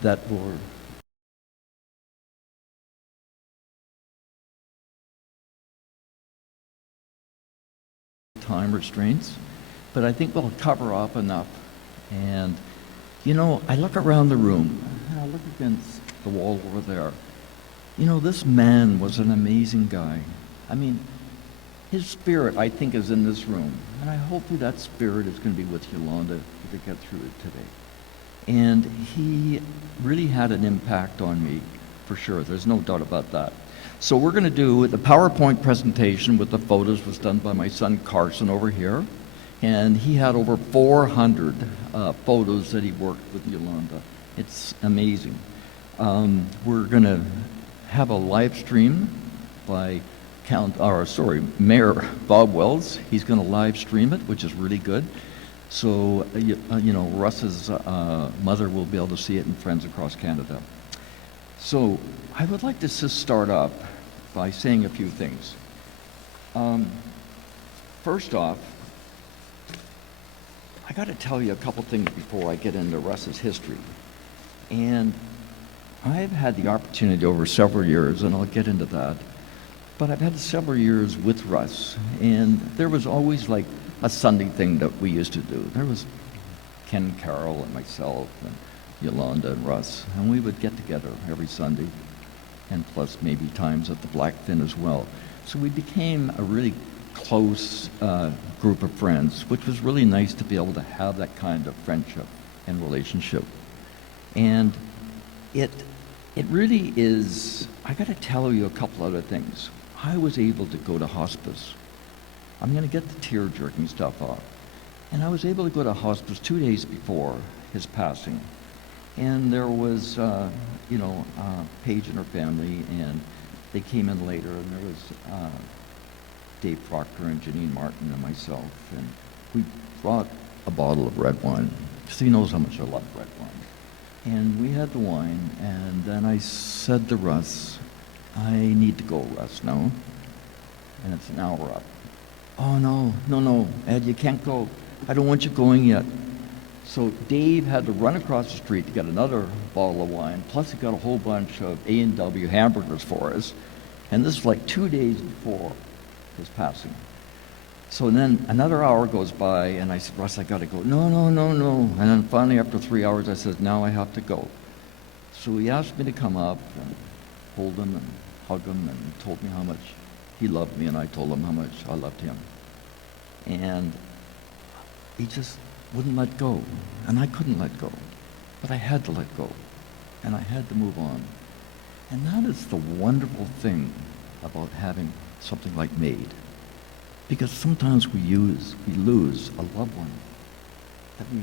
that were time restraints, but I think we'll cover up enough. And, you know, I look around the room, and I look against the wall over there. You know, this man was an amazing guy. I mean, his spirit, I think, is in this room. And I hope that spirit is going to be with Yolanda to get through it today. And he really had an impact on me, for sure. There's no doubt about that. So we're going to do the PowerPoint presentation with the photos was done by my son Carson over here. And he had over 400 photos that he worked with Yolanda. It's amazing. We're going to have a live stream by Mayor Bob Wells. He's going to live stream it, which is really good. So, you know, Russ's mother will be able to see it and friends across Canada. So I would like to just start up by saying a few things. First off, I got to tell you a couple things before I get into Russ's history. And I've had the opportunity over several years, and I'll get into that, but I've had several years with Russ, and there was always like a Sunday thing that we used to do. There was Ken Carroll and myself and Yolanda and Russ, and we would get together every Sunday, and plus maybe times at the Blackfin as well. So we became a really close group of friends, which was really nice to be able to have that kind of friendship and relationship. And it really is, I got to tell you a couple other things. I was able to go to hospice, I'm going to get the tear-jerking stuff off. And I was able to go to hospice 2 days before his passing. And there was, Paige and her family, and they came in later, and there was Dave Proctor and Janine Martin and myself, and we brought a bottle of red wine, because he knows how much I love red wine. And we had the wine, and then I said to Russ, I need to go, Russ, now. And it's an hour up. Oh, no, Ed, you can't go. I don't want you going yet. So Dave had to run across the street to get another bottle of wine, plus he got a whole bunch of A&W hamburgers for us. And this is like 2 days before his passing. So then another hour goes by, and I said, Russ, I got to go. No. And then finally, after 3 hours, I said, now I have to go. So he asked me to come up and hold him and hug him, and told me how much he loved me, and I told him how much I loved him. And he just wouldn't let go, and I couldn't let go. But I had to let go, and I had to move on. And that is the wonderful thing about having something like MAID. Because sometimes we lose a loved one that we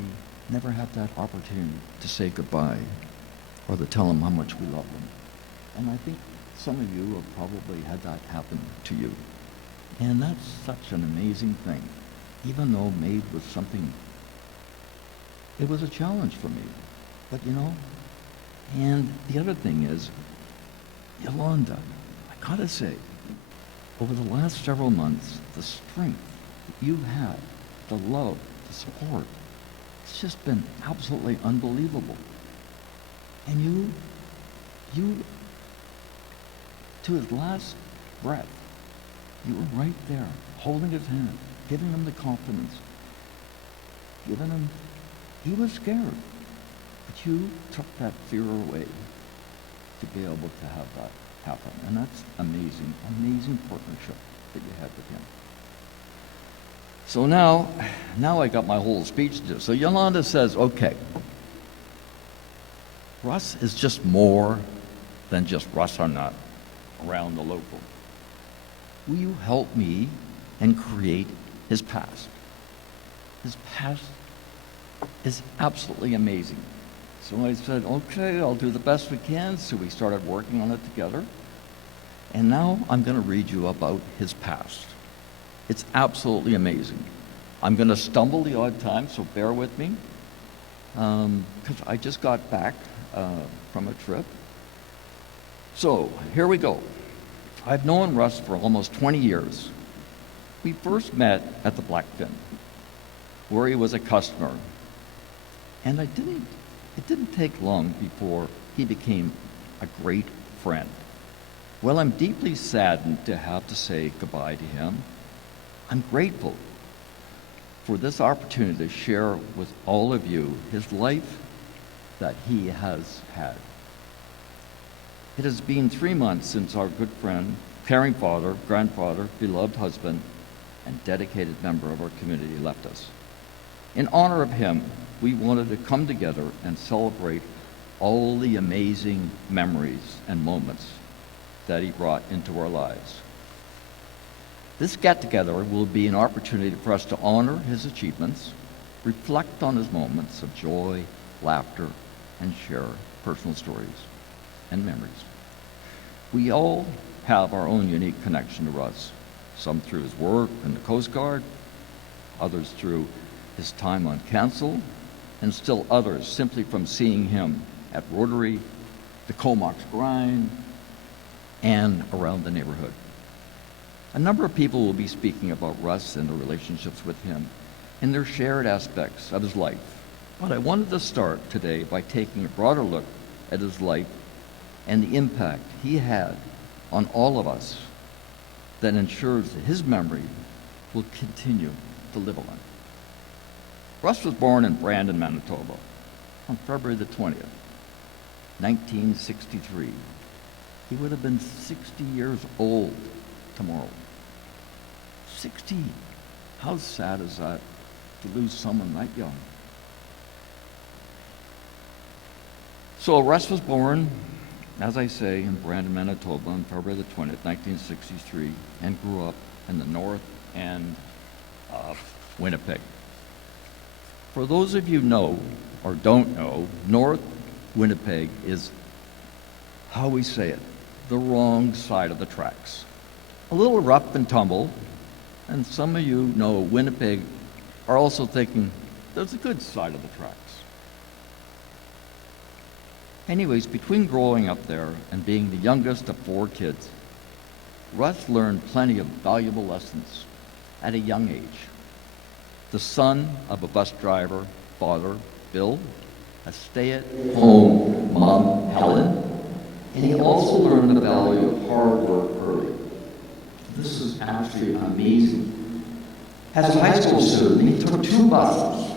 never have that opportunity to say goodbye or to tell them how much we love them. And I think some of you have probably had that happen to you. And that's such an amazing thing. Even though MAID was something, it was a challenge for me. But and the other thing is, Yolanda, I gotta say, over the last several months, the strength that you've had, the love, the support, it's just been absolutely unbelievable. And you, to his last breath, you were right there, holding his hand, giving him the confidence, giving him, he was scared, but you took that fear away to be able to have that happen. And that's amazing partnership that you had with him. So now I got my whole speech to do. So Yolanda says, okay, Russ is just more than just Russ Arnott around the local. Will you help me and create his past? His past is absolutely amazing. So I said, okay, I'll do the best we can. So we started working on it together. And now I'm going to read you about his past. It's absolutely amazing. I'm going to stumble the odd time, so bear with me. Because I just got back from a trip. So here we go. I've known Russ for almost 20 years. We first met at the Blackfin, where he was a customer. And it didn't take long before he became a great friend. Well, I'm deeply saddened to have to say goodbye to him. I'm grateful for this opportunity to share with all of you his life that he has had. It has been 3 months since our good friend, caring father, grandfather, beloved husband, and dedicated member of our community left us. In honor of him, we wanted to come together and celebrate all the amazing memories and moments that he brought into our lives. This get-together will be an opportunity for us to honor his achievements, reflect on his moments of joy, laughter, and share personal stories and memories. We all have our own unique connection to Russ, some through his work in the Coast Guard, others through his time on council, and still others simply from seeing him at Rotary, the Comox Grind, and around the neighborhood. A number of people will be speaking about Russ and the relationships with him and their shared aspects of his life. But I wanted to start today by taking a broader look at his life and the impact he had on all of us that ensures that his memory will continue to live on. Russ was born in Brandon, Manitoba on February the 20th, 1963. He would have been 60 years old tomorrow. 60. How sad is that to lose someone that young? So Russ was born, as I say, in Brandon, Manitoba on February the 20th, 1963, and grew up in the north and Winnipeg. For those of you know or don't know, North Winnipeg is, how we say it, the wrong side of the tracks. A little rough and tumble, and some of you know Winnipeg are also thinking there's a good side of the tracks. Anyways, between growing up there and being the youngest of 4 kids, Russ learned plenty of valuable lessons at a young age. The son of a bus driver, father, Bill, a stay-at-home mom, Helen, and he also learned the value of hard work early. This is actually amazing. As a high school student, he took 2 buses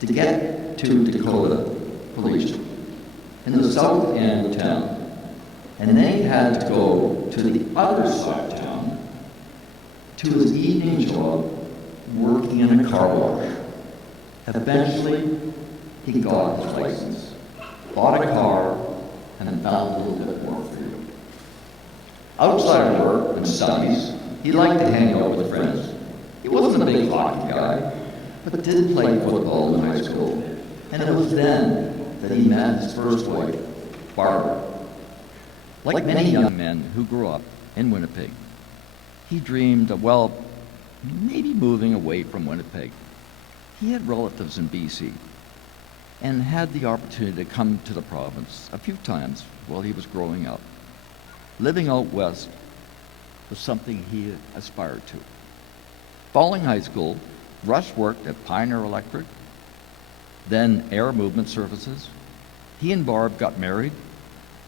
to get to Dakota Police in the south end of town. And then he had to go to the other side of town to his evening job working in a car wash. Eventually, he got his license, bought a car, and found a little bit more freedom. Outside of work and studies, he liked to hang out with friends. He wasn't a big hockey guy, but did play football in high school. And it was then that he met his first wife, Barbara. Like many young men who grew up in Winnipeg, he dreamed of, well, maybe moving away from Winnipeg. He had relatives in BC and had the opportunity to come to the province a few times while he was growing up. Living out west was something he aspired to. Following high school, Russ worked at Pioneer Electric, then Air Movement Services. He and Barb got married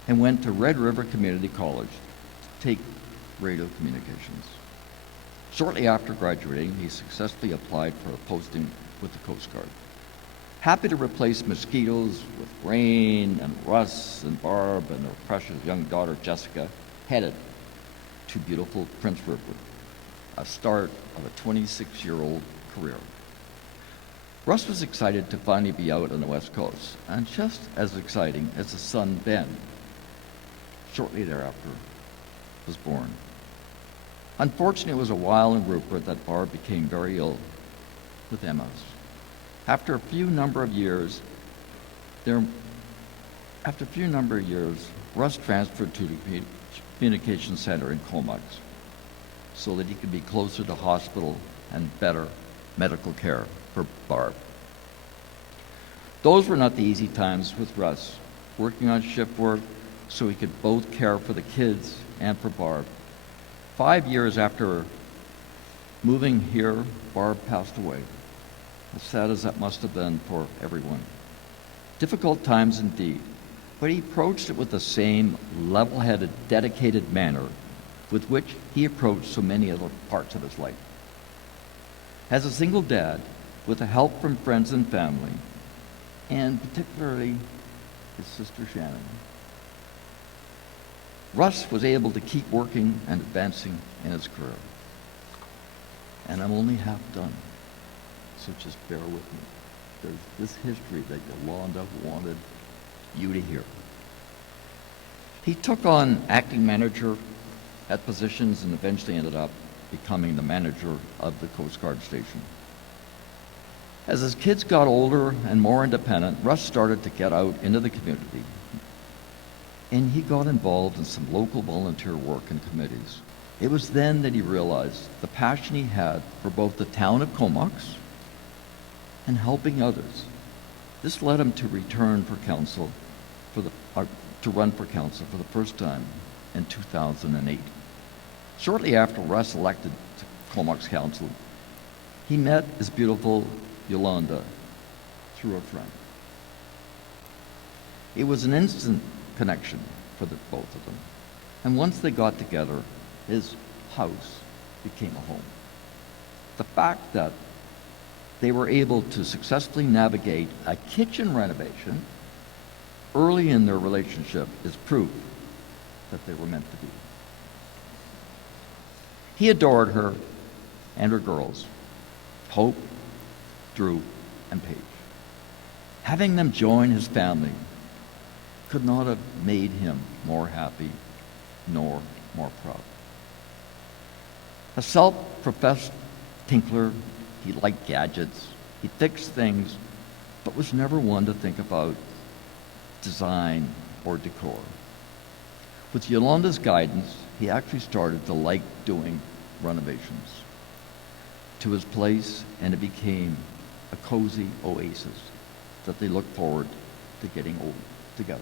and went to Red River Community College to take radio communications. Shortly after graduating, he successfully applied for a posting with the Coast Guard. Happy to replace mosquitoes with rain, and Russ and Barb and their precious young daughter Jessica headed to beautiful Prince Rupert, a start of a 26-year-old career. Russ was excited to finally be out on the West Coast, and just as exciting as his son Ben, shortly thereafter, was born. Unfortunately, it was a while in Rupert that Barb became very ill with MS. After a few number of years, Russ transferred to the Communications Center in Comox so that he could be closer to hospital and better medical care for Barb. Those were not the easy times with Russ, working on shift work so he could both care for the kids and for Barb. 5 years after moving here, Barb passed away. As sad as that must have been for everyone. Difficult times indeed, but he approached it with the same level-headed, dedicated manner with which he approached so many other parts of his life. As a single dad, with the help from friends and family, and particularly his sister Shannon, Russ was able to keep working and advancing in his career. And I'm only half done, so just bear with me. There's this history that Yolanda wanted you to hear. He took on acting manager at positions and eventually ended up becoming the manager of the Coast Guard station. As his kids got older and more independent, Russ started to get out into the community. And he got involved in some local volunteer work and committees. It was then that he realized the passion he had for both the town of Comox and helping others. This led him to run for council for the first time in 2008. Shortly after Russ elected to Comox Council, he met his beautiful Yolanda through a friend. It was an instant connection for the both of them. And once they got together, his house became a home. The fact that they were able to successfully navigate a kitchen renovation early in their relationship is proof that they were meant to be. He adored her and her girls, Hope, Drew, and Paige. Having them join his family could not have made him more happy nor more proud. A self-professed tinkler, he liked gadgets, he fixed things, but was never one to think about design or decor. With Yolanda's guidance, he actually started to like doing renovations to his place, and it became a cozy oasis that they looked forward to getting old together.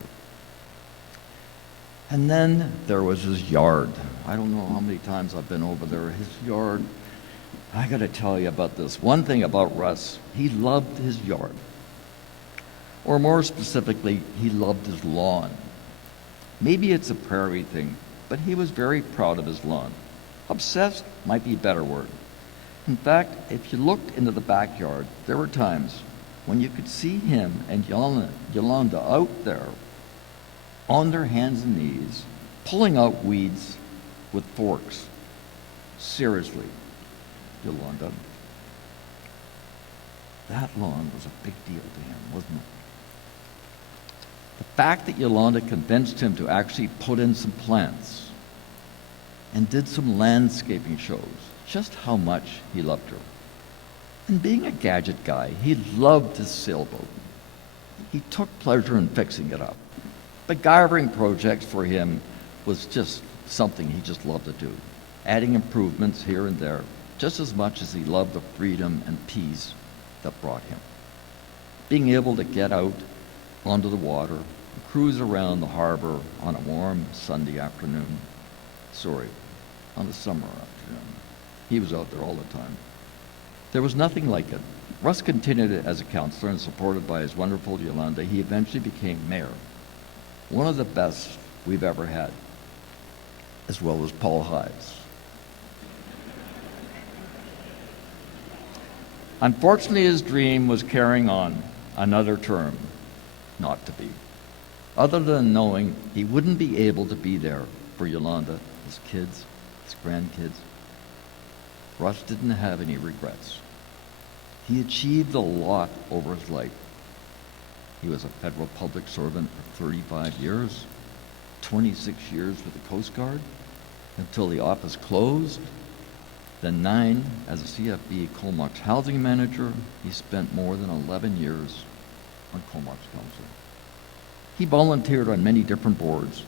And then there was his yard. I don't know how many times I've been over there. His yard, I got to tell you about this. One thing about Russ, he loved his yard. Or more specifically, he loved his lawn. Maybe it's a prairie thing, but he was very proud of his lawn. Obsessed might be a better word. In fact, if you looked into the backyard, there were times when you could see him and Yolanda out there on their hands and knees, pulling out weeds with forks. Seriously, Yolanda, that lawn was a big deal to him, wasn't it? The fact that Yolanda convinced him to actually put in some plants and did some landscaping shows just how much he loved her. And being a gadget guy, he loved his sailboat. He took pleasure in fixing it up. MacGyvering projects for him was just something he just loved to do, adding improvements here and there, just as much as he loved the freedom and peace that brought him. Being able to get out onto the water and cruise around the harbor on a warm Sunday afternoon. On a summer afternoon. He was out there all the time. There was nothing like it. Russ continued as a counselor, and supported by his wonderful Yolanda, he eventually became mayor. One of the best we've ever had, as well as Paul Hives. Unfortunately, his dream was carrying on another term, not to be. Other than knowing he wouldn't be able to be there for Yolanda, his kids, his grandkids, Russ didn't have any regrets. He achieved a lot over his life. He was a federal public servant for 35 years, 26 years with the Coast Guard, until the office closed, then 9 as a CFB Comox housing manager. He spent more than 11 years on Comox Council. He volunteered on many different boards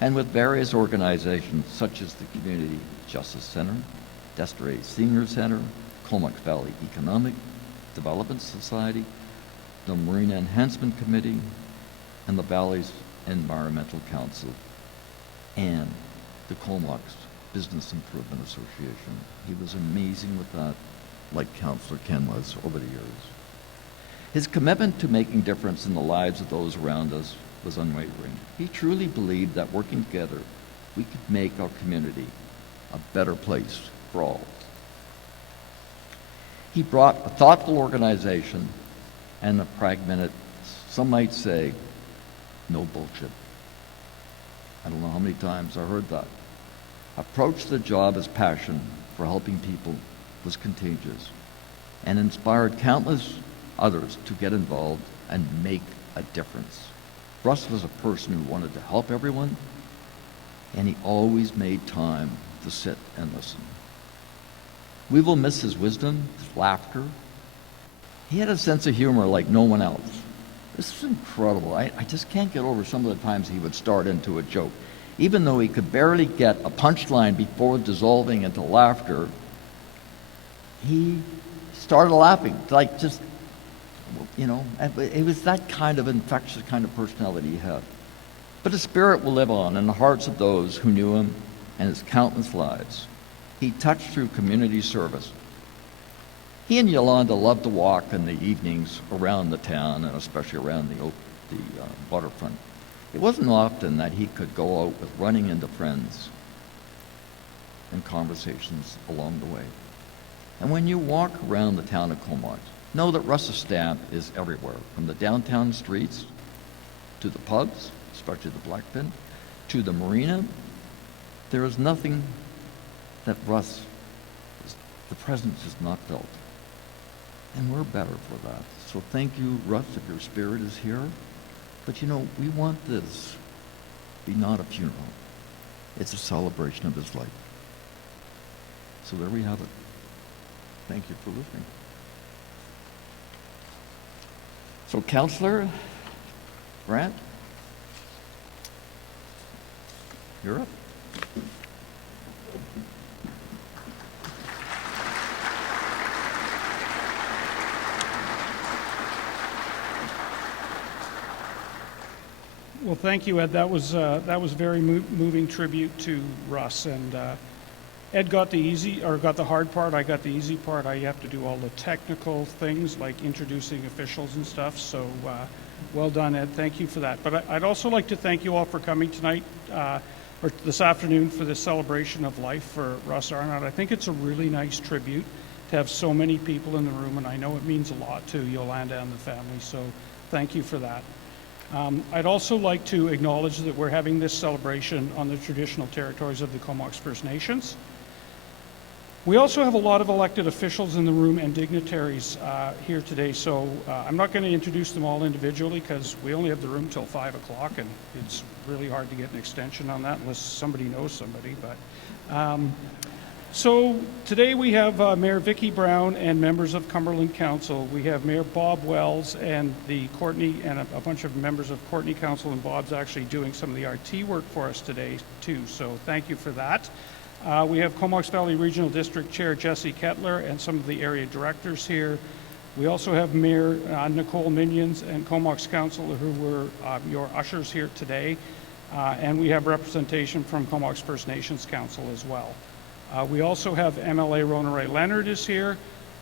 and with various organizations such as the Community Justice Center, Desiree Senior Center, Comox Valley Economic Development Society, the Marina Enhancement Committee, and the Valley's Environmental Council, and the Comox Business Improvement Association. He was amazing with that, like Councillor Ken was over the years. His commitment to making difference in the lives of those around us was unwavering. He truly believed that working together, we could make our community a better place for all. He brought a thoughtful organization and a pragmatic, some might say, no bullshit. I don't know how many times I heard that. Approached the job as passion for helping people was contagious and inspired countless others to get involved and make a difference. Russ was a person who wanted to help everyone, and he always made time to sit and listen. We will miss his wisdom, his laughter. He had a sense of humor like no one else. This is incredible. I just can't get over some of the times he would start into a joke. Even though he could barely get a punchline before dissolving into laughter, he started laughing, like just, you know, it was that kind of infectious kind of personality he had. But his spirit will live on in the hearts of those who knew him and his countless lives. He touched through community service. He and Yolanda loved to walk in the evenings around the town, and especially around the waterfront. It wasn't often that he could go out with running into friends and conversations along the way. And when you walk around the town of Comox, know that Russ's stamp is everywhere, from the downtown streets to the pubs, especially the Blackfin, to the marina. There is nothing that the presence is not felt. And we're better for that. So thank you, Russ, if your spirit is here. But you know, we want this to be not a funeral. It's a celebration of his life. So there we have it. Thank you for listening. So, Councillor Grant, you're up. Well, thank you, Ed. That was very moving tribute to Russ. And Ed got the hard part. I got the easy part. I have to do all the technical things like introducing officials and stuff. So well done, Ed. Thank you for that. But I'd also like to thank you all for coming tonight or this afternoon for this celebration of life for Russ Arnott. I think it's a really nice tribute to have so many people in the room, and I know it means a lot to Yolanda and the family. So thank you for that. I'd also like to acknowledge that we're having this celebration on the traditional territories of the Comox First Nations. We also have a lot of elected officials in the room and dignitaries here today, so I'm not going to introduce them all individually because we only have the room till 5 o'clock, and it's really hard to get an extension on that unless somebody knows somebody. But so today we have Mayor Vicki Brown and members of Cumberland Council. We have Mayor Bob Wells and the Courtney and a bunch of members of Courtney Council, and Bob's actually doing some of the RT work for us today too, so thank you for that. We have Comox Valley Regional District Chair Jesse Kettler and some of the area directors here. We also have Mayor Nicole Minions and Comox Council who were your ushers here today, and we have representation from Comox First Nations Council as well. We also have MLA Rona Ray Leonard is here,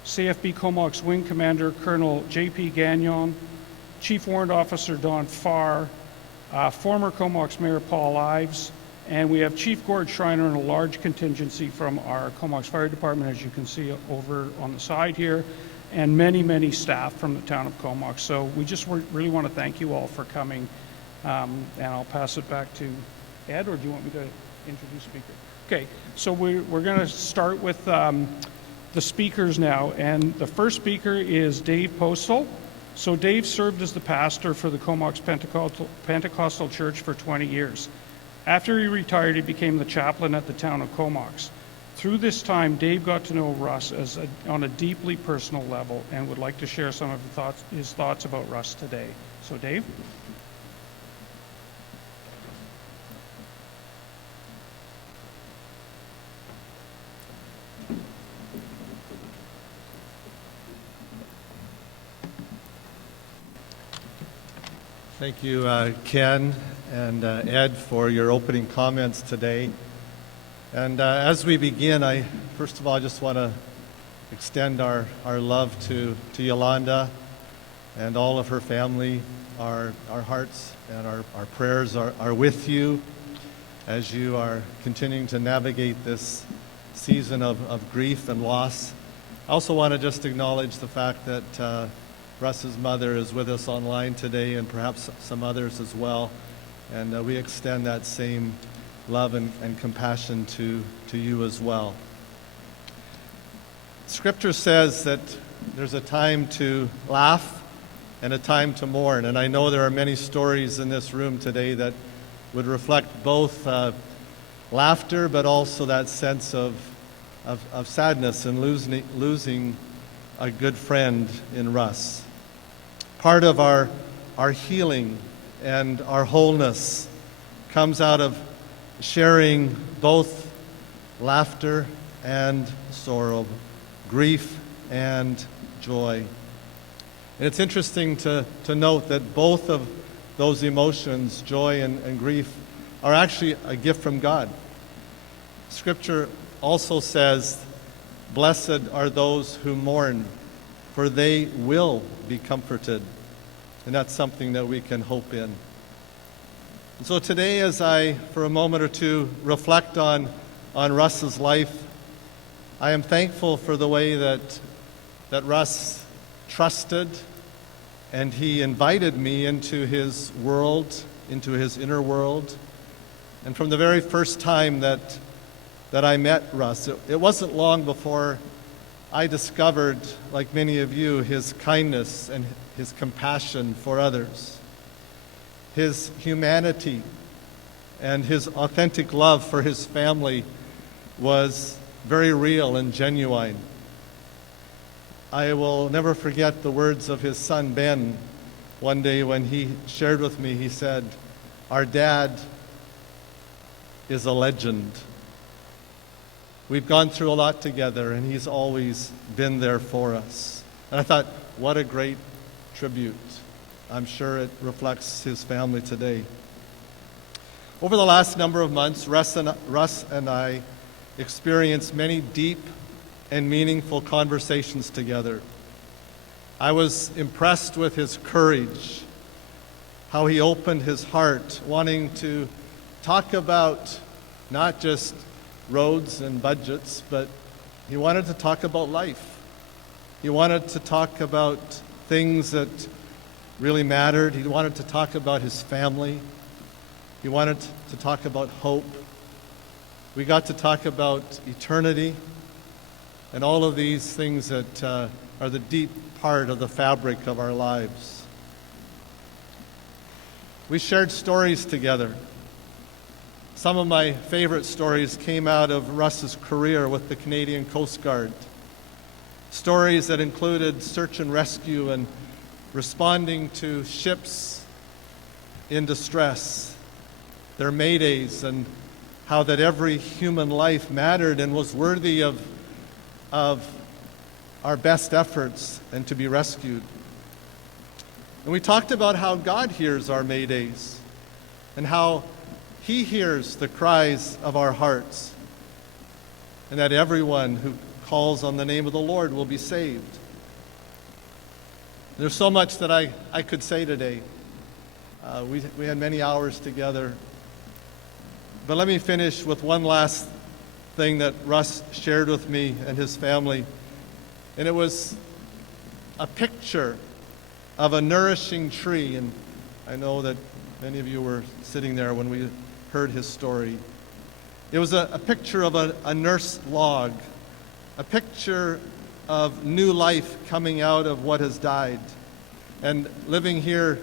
CFB Comox Wing Commander Colonel J.P. Gagnon, Chief Warrant Officer Don Farr, former Comox Mayor Paul Ives, and we have Chief Gord Schreiner and a large contingency from our Comox Fire Department, as you can see over on the side here, and many, many staff from the town of Comox. So we just really want to thank you all for coming, and I'll pass it back to Ed, or do you want me to introduce speaker? Okay, so we're going to start with the speakers now, and the first speaker is Dave Postal. So Dave served as the pastor for the Comox Pentecostal Church for 20 years. After he retired, he became the chaplain at the town of Comox. Through this time, Dave got to know Russ on a deeply personal level and would like to share some of his thoughts about Russ today. So Dave? Thank you, Ken and Ed, for your opening comments today. And as we begin, first of all, I just want to extend our love to Yolanda and all of her family. Our hearts and our prayers are with you as you are continuing to navigate this season of grief and loss. I also want to just acknowledge the fact that Russ's mother is with us online today, and perhaps some others as well. And we extend that same love and compassion to you as well. Scripture says that there's a time to laugh and a time to mourn. And I know there are many stories in this room today that would reflect both laughter, but also that sense of sadness and losing a good friend in Russ. Part of our healing and our wholeness comes out of sharing both laughter and sorrow, grief and joy. And it's interesting to note that both of those emotions, joy and grief, are actually a gift from God. Scripture also says, "Blessed are those who mourn, for they will be comforted." And that's something that we can hope in. And so today, as I, for a moment or two, reflect on Russ's life, I am thankful for the way that Russ trusted and he invited me into his world, into his inner world. And from the very first time that I met Russ, it wasn't long before I discovered, like many of you, his kindness and his compassion for others, his humanity and his authentic love for his family was very real and genuine. I will never forget the words of his son Ben one day when he shared with me. He said, "Our dad is a legend. We've gone through a lot together, and he's always been there for us." And I thought, what a great tribute. I'm sure it reflects his family today. Over the last number of months, Russ and I experienced many deep and meaningful conversations together. I was impressed with his courage, how he opened his heart, wanting to talk about not just roads and budgets, but he wanted to talk about life. He wanted to talk about things that really mattered. He wanted to talk about his family. He wanted to talk about hope. We got to talk about eternity and all of these things that are the deep part of the fabric of our lives. We shared stories together. Some of my favorite stories came out of Russ's career with the Canadian Coast Guard. Stories that included search and rescue and responding to ships in distress, their maydays, and how that every human life mattered and was worthy of our best efforts and to be rescued. And we talked about how God hears our maydays and how He hears the cries of our hearts, and that everyone who calls on the name of the Lord will be saved. There's so much that I could say today. We had many hours together. But let me finish with one last thing that Russ shared with me and his family. And it was a picture of a nourishing tree. And I know that many of you were sitting there when we heard his story. It was a picture of a nursed log, a picture of new life coming out of what has died. And living here,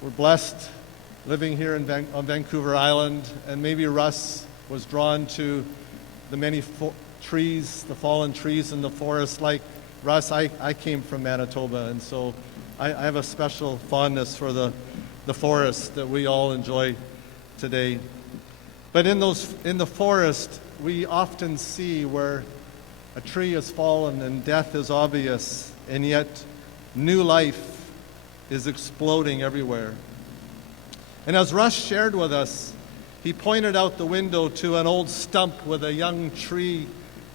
we're blessed living here on Vancouver Island, and maybe Russ was drawn to the many trees, the fallen trees in the forest. Like Russ, I came from Manitoba, and so I have a special fondness for the forest that we all enjoy today. But in the forest, we often see where a tree has fallen and death is obvious, and yet new life is exploding everywhere. And as Russ shared with us, he pointed out the window to an old stump with a young tree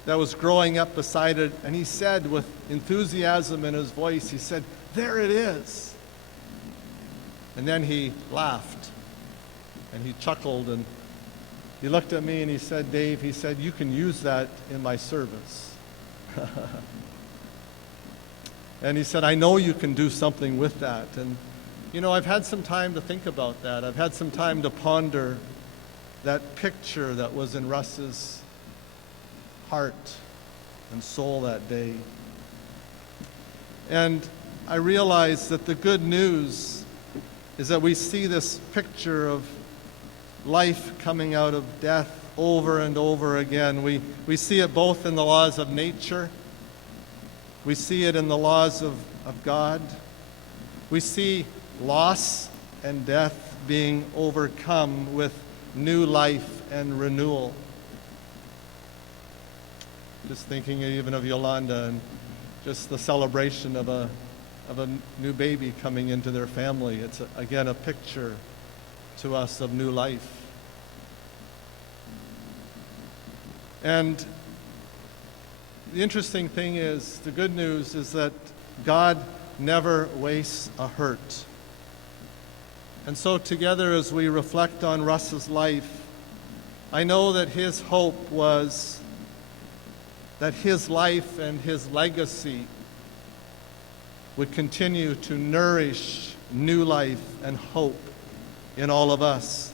that was growing up beside it, and he said with enthusiasm in his voice, he said, "There it is." And then he laughed, and he chuckled, and he looked at me and he said, "Dave," he said, "you can use that in my service." And he said, "I know you can do something with that." And you know, I've had some time to think about that. I've had some time to ponder that picture that was in Russ's heart and soul that day. And I realized that the good news is that we see this picture of life coming out of death over and over again. We see it both in the laws of nature. We see it in the laws of God. We see loss and death being overcome with new life and renewal. Just thinking even of Yolanda and just the celebration of a new baby coming into their family. It's, again, a picture to us of new life. And the interesting thing is, the good news is that God never wastes a hurt. And so together as we reflect on Russ's life, I know that his hope was that his life and his legacy would continue to nourish new life and hope in all of us.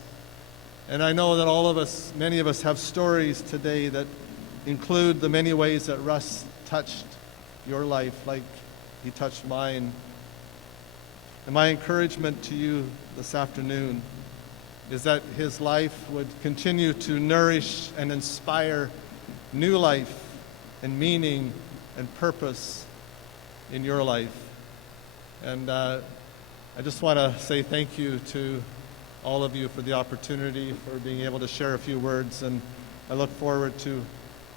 And I know that all of us, many of us, have stories today that include the many ways that Russ touched your life, like he touched mine. And my encouragement to you this afternoon is that his life would continue to nourish and inspire new life and meaning and purpose in your life. And I just want to say thank you to all of you for the opportunity, for being able to share a few words, and I look forward to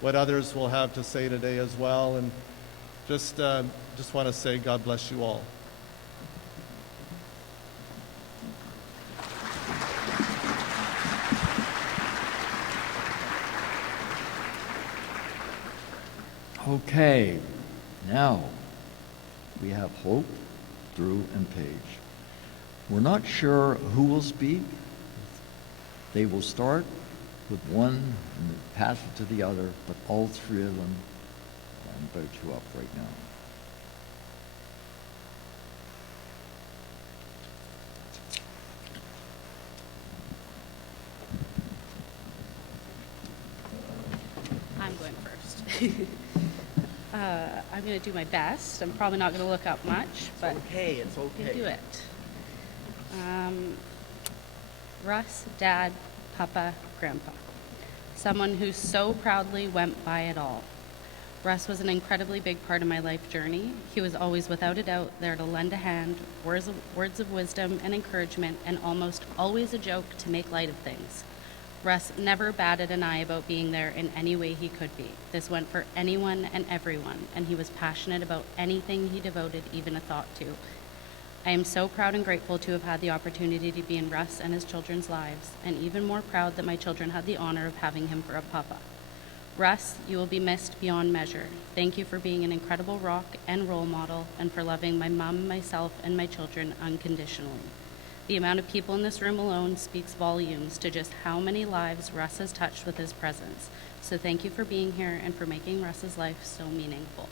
what others will have to say today as well. And just want to say God bless you all. Okay, now we have Hope, Drew, and Paige. We're not sure who will speak. They will start with one and pass it to the other, but all three of them, I invite you up right now. I'm going first. I'm going to do my best. I'm probably not going to look up much, but It's I okay. can do it. Russ, Dad, Papa, Grandpa. Someone who so proudly went by it all. Russ was an incredibly big part of my life journey. He was always, without a doubt, there to lend a hand, words of wisdom and encouragement, and almost always a joke to make light of things. Russ never batted an eye about being there in any way he could be. This went for anyone and everyone, and he was passionate about anything he devoted even a thought to. I am so proud and grateful to have had the opportunity to be in Russ and his children's lives, and even more proud that my children had the honor of having him for a papa. Russ, you will be missed beyond measure. Thank you for being an incredible rock and role model, and for loving my mom, myself, and my children unconditionally. The amount of people in this room alone speaks volumes to just how many lives Russ has touched with his presence. So thank you for being here and for making Russ's life so meaningful.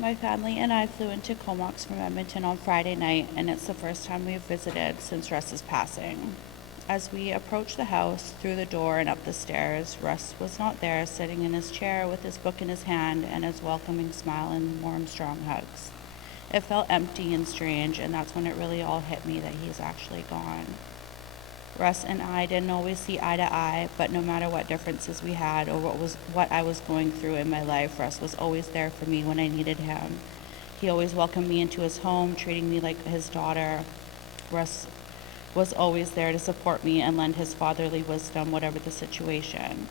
My family and I flew into Comox from Edmonton on Friday night, and it's the first time we've visited since Russ's passing. As we approached the house, through the door and up the stairs, Russ was not there, sitting in his chair with his book in his hand and his welcoming smile and warm, strong hugs. It felt empty and strange, and that's when it really all hit me that he's actually gone. Russ and I didn't always see eye to eye, but no matter what differences we had or what I was going through in my life, Russ was always there for me when I needed him. He always welcomed me into his home, treating me like his daughter. Russ was always there to support me and lend his fatherly wisdom, whatever the situation.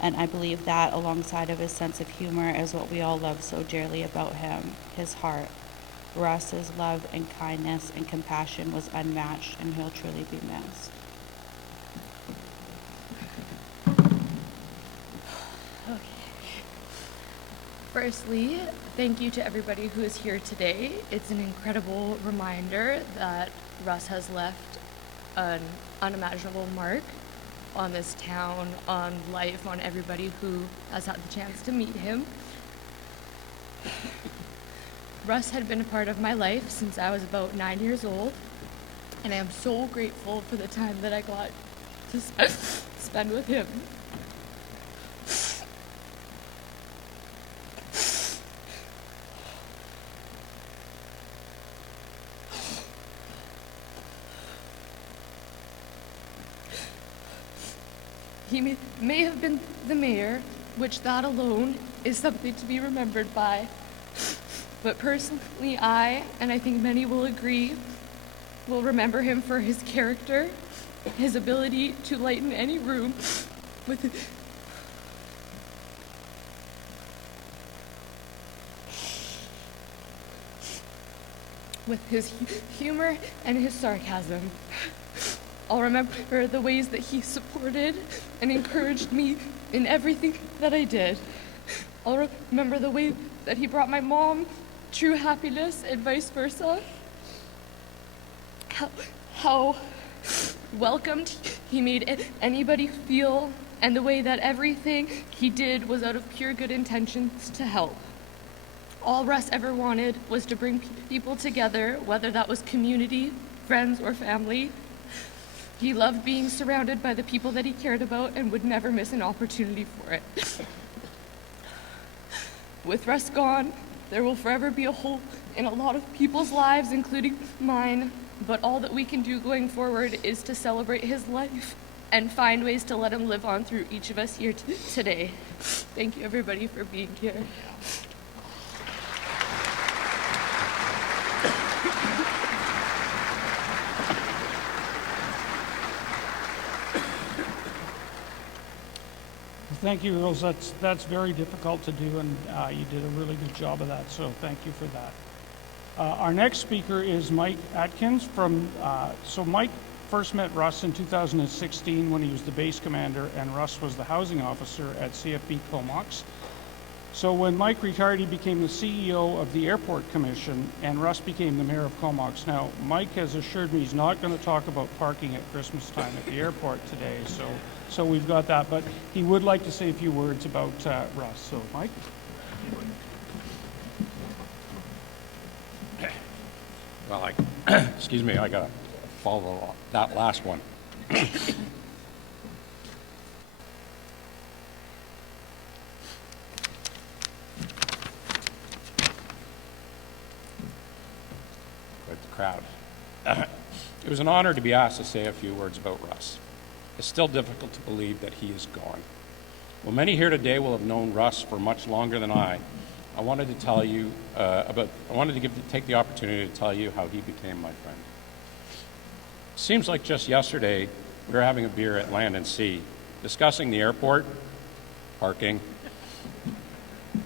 And I believe that, alongside of his sense of humor, is what we all love so dearly about him, his heart. Russ's love and kindness and compassion was unmatched, and he'll truly be missed. Firstly, thank you to everybody who is here today. It's an incredible reminder that Russ has left an unimaginable mark on this town, on life, on everybody who has had the chance to meet him. Russ had been a part of my life since I was about 9 years old, and I am so grateful for the time that I got to spend with him. He may have been the mayor, which that alone is something to be remembered by. But personally, and I think many will agree, will remember him for his character, his ability to lighten any room with his humor and his sarcasm. I'll remember the ways that he supported and encouraged me in everything that I did. I'll remember the way that he brought my mom true happiness and vice versa. How welcomed he made anybody feel, and the way that everything he did was out of pure good intentions to help. All Russ ever wanted was to bring people together, whether that was community, friends, or family. He loved being surrounded by the people that he cared about and would never miss an opportunity for it. With Russ gone, there will forever be a hole in a lot of people's lives, including mine, but all that we can do going forward is to celebrate his life and find ways to let him live on through each of us here today. Thank you, everybody, for being here. Thank you, Rose. That's very difficult to do, and you did a really good job of that, so thank you for that. Our next speaker is Mike Atkins so Mike first met Russ in 2016 when he was the base commander and Russ was the housing officer at CFB Comox. So when Mike retired, he became the CEO of the Airport Commission and Russ became the mayor of Comox. Now, Mike has assured me he's not going to talk about parking at Christmas time at the airport today, so we've got that, but he would like to say a few words about Russ. So, Mike? Well, excuse me, I gotta follow that last one. Good crowd. It was an honor to be asked to say a few words about Russ. It's still difficult to believe that he is gone. Well, many here today will have known Russ for much longer than I wanted to tell you take the opportunity to tell you how he became my friend. Seems like just yesterday we were having a beer at Land and Sea, discussing the airport, parking,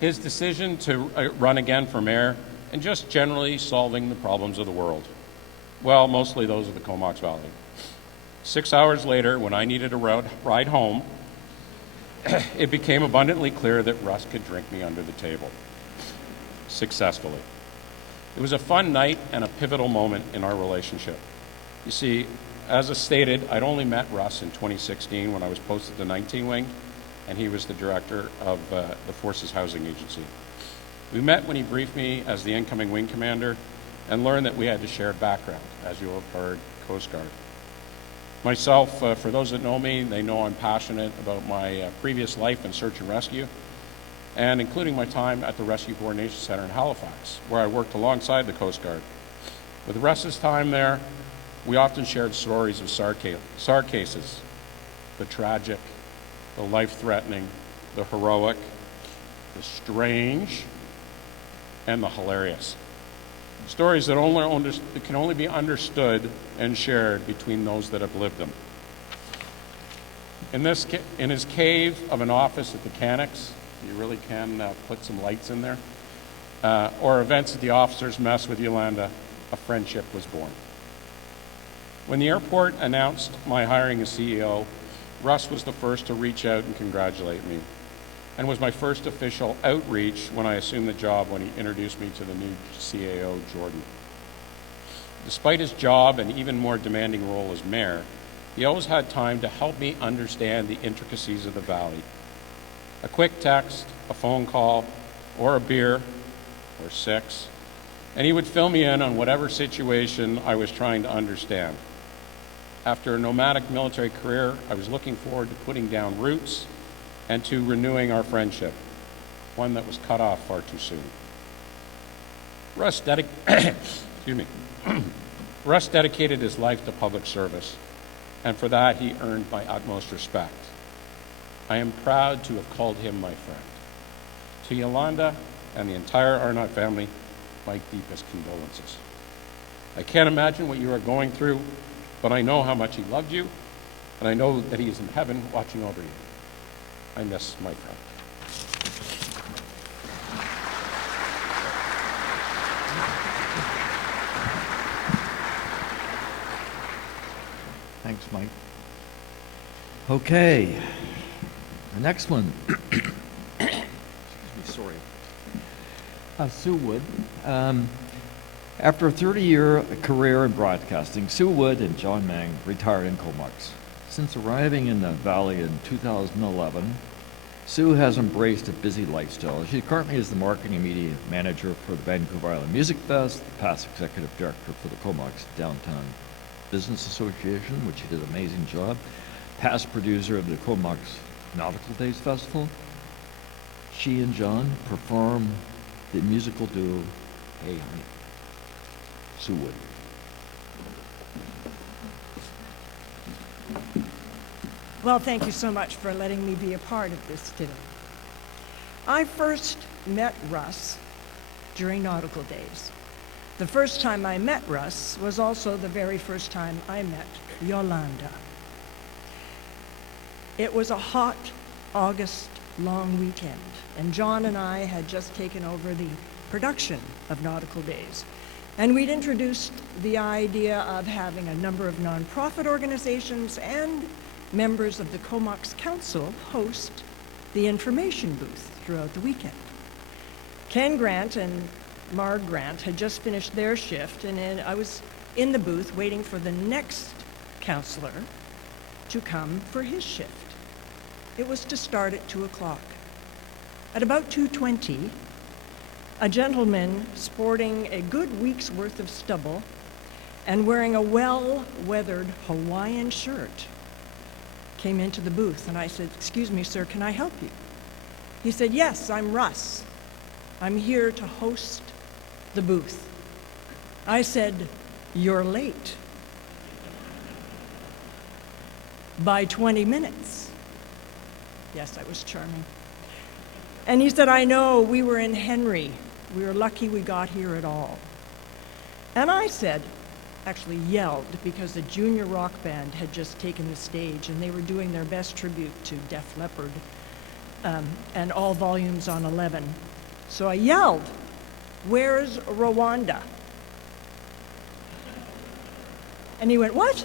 his decision to run again for mayor, and just generally solving the problems of the world. Well, mostly those of the Comox Valley. 6 hours later, when I needed a ride home, it became abundantly clear that Russ could drink me under the table. Successfully. It was a fun night and a pivotal moment in our relationship. You see, as I stated, I'd only met Russ in 2016 when I was posted to 19 Wing, and he was the director of the Forces Housing Agency. We met when he briefed me as the incoming wing commander and learned that we had a shared background, as you have heard, Coast Guard. Myself, for those that know me, they know I'm passionate about my previous life in search and rescue, and including my time at the Rescue Coordination Center in Halifax, where I worked alongside the Coast Guard. With Russ's time there, we often shared stories of SAR cases, the tragic, the life-threatening, the heroic, the strange, and the hilarious. Stories that can only be understood and shared between those that have lived them. In his cave of an office at the Canics, you really can put some lights in there, or events at the officers' mess with Yolanda, a friendship was born. When the airport announced my hiring as CEO, Russ was the first to reach out and congratulate me, and was my first official outreach when I assumed the job when he introduced me to the new CAO, Jordan. Despite his job and even more demanding role as mayor, he always had time to help me understand the intricacies of the valley. A quick text, a phone call, or a beer, or 6, and he would fill me in on whatever situation I was trying to understand. After a nomadic military career, I was looking forward to putting down roots and to renewing our friendship, one that was cut off far too soon. Russ dedicated his life to public service, and for that he earned my utmost respect. I am proud to have called him my friend. To Yolanda and the entire Arnott family, my deepest condolences. I can't imagine what you are going through, but I know how much he loved you, and I know that he is in heaven watching over you. I miss my friend. Thanks, Mike. Okay, the next one. Sorry. Sue Wood. After a 30-year career in broadcasting, Sue Wood and John Mang retired in Comox. Since arriving in the Valley in 2011, Sue has embraced a busy lifestyle. She currently is the marketing and media manager for the Vancouver Island Music Fest, past executive director for the Comox Downtown Business Association, which she did an amazing job, past producer of the Comox Nautical Days Festival. She and John perform the musical duo Hey Honey. Sue would. Well, thank you so much for letting me be a part of this today. I first met Russ during nautical days. The first time I met Russ was also the very first time I met Yolanda. It was a hot August long weekend, and John and I had just taken over the production of Nautical Days. And we'd introduced the idea of having a number of nonprofit organizations and members of the Comox Council host the information booth throughout the weekend. Ken Grant and Marg Grant had just finished their shift, and then I was in the booth waiting for the next counselor to come for his shift. It was to start at 2 o'clock. At about 2:20, a gentleman sporting a good week's worth of stubble and wearing a well-weathered Hawaiian shirt came into the booth, and I said, "Excuse me, sir, can I help you?" He said, "Yes, I'm Russ. I'm here to host the booth." I said, "You're late by 20 minutes. Yes, I was charming. And he said, "I know, we were in Henry. We were lucky we got here at all." And I said, actually yelled, because a junior rock band had just taken the stage and they were doing their best tribute to Def Leppard and all volumes on 11. So I yelled, "Where's Rwanda?" And he went, "What?"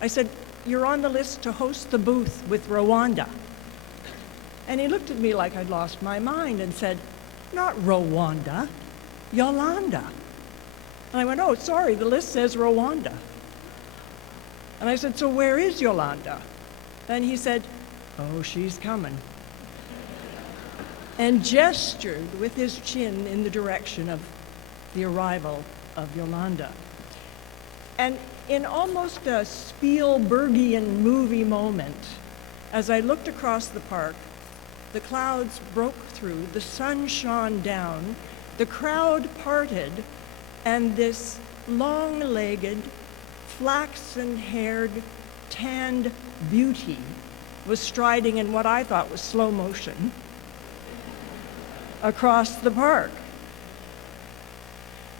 I said, "You're on the list to host the booth with Rwanda." And he looked at me like I'd lost my mind and said, "Not Rwanda, Yolanda." And I went, "Oh, sorry, the list says Rwanda." And I said, "So where is Yolanda?" And he said, "Oh, she's coming," and gestured with his chin in the direction of the arrival of Yolanda. And in almost a Spielbergian movie moment, as I looked across the park, the clouds broke through, the sun shone down, the crowd parted, and this long-legged, flaxen-haired, tanned beauty was striding in what I thought was slow motion across the park.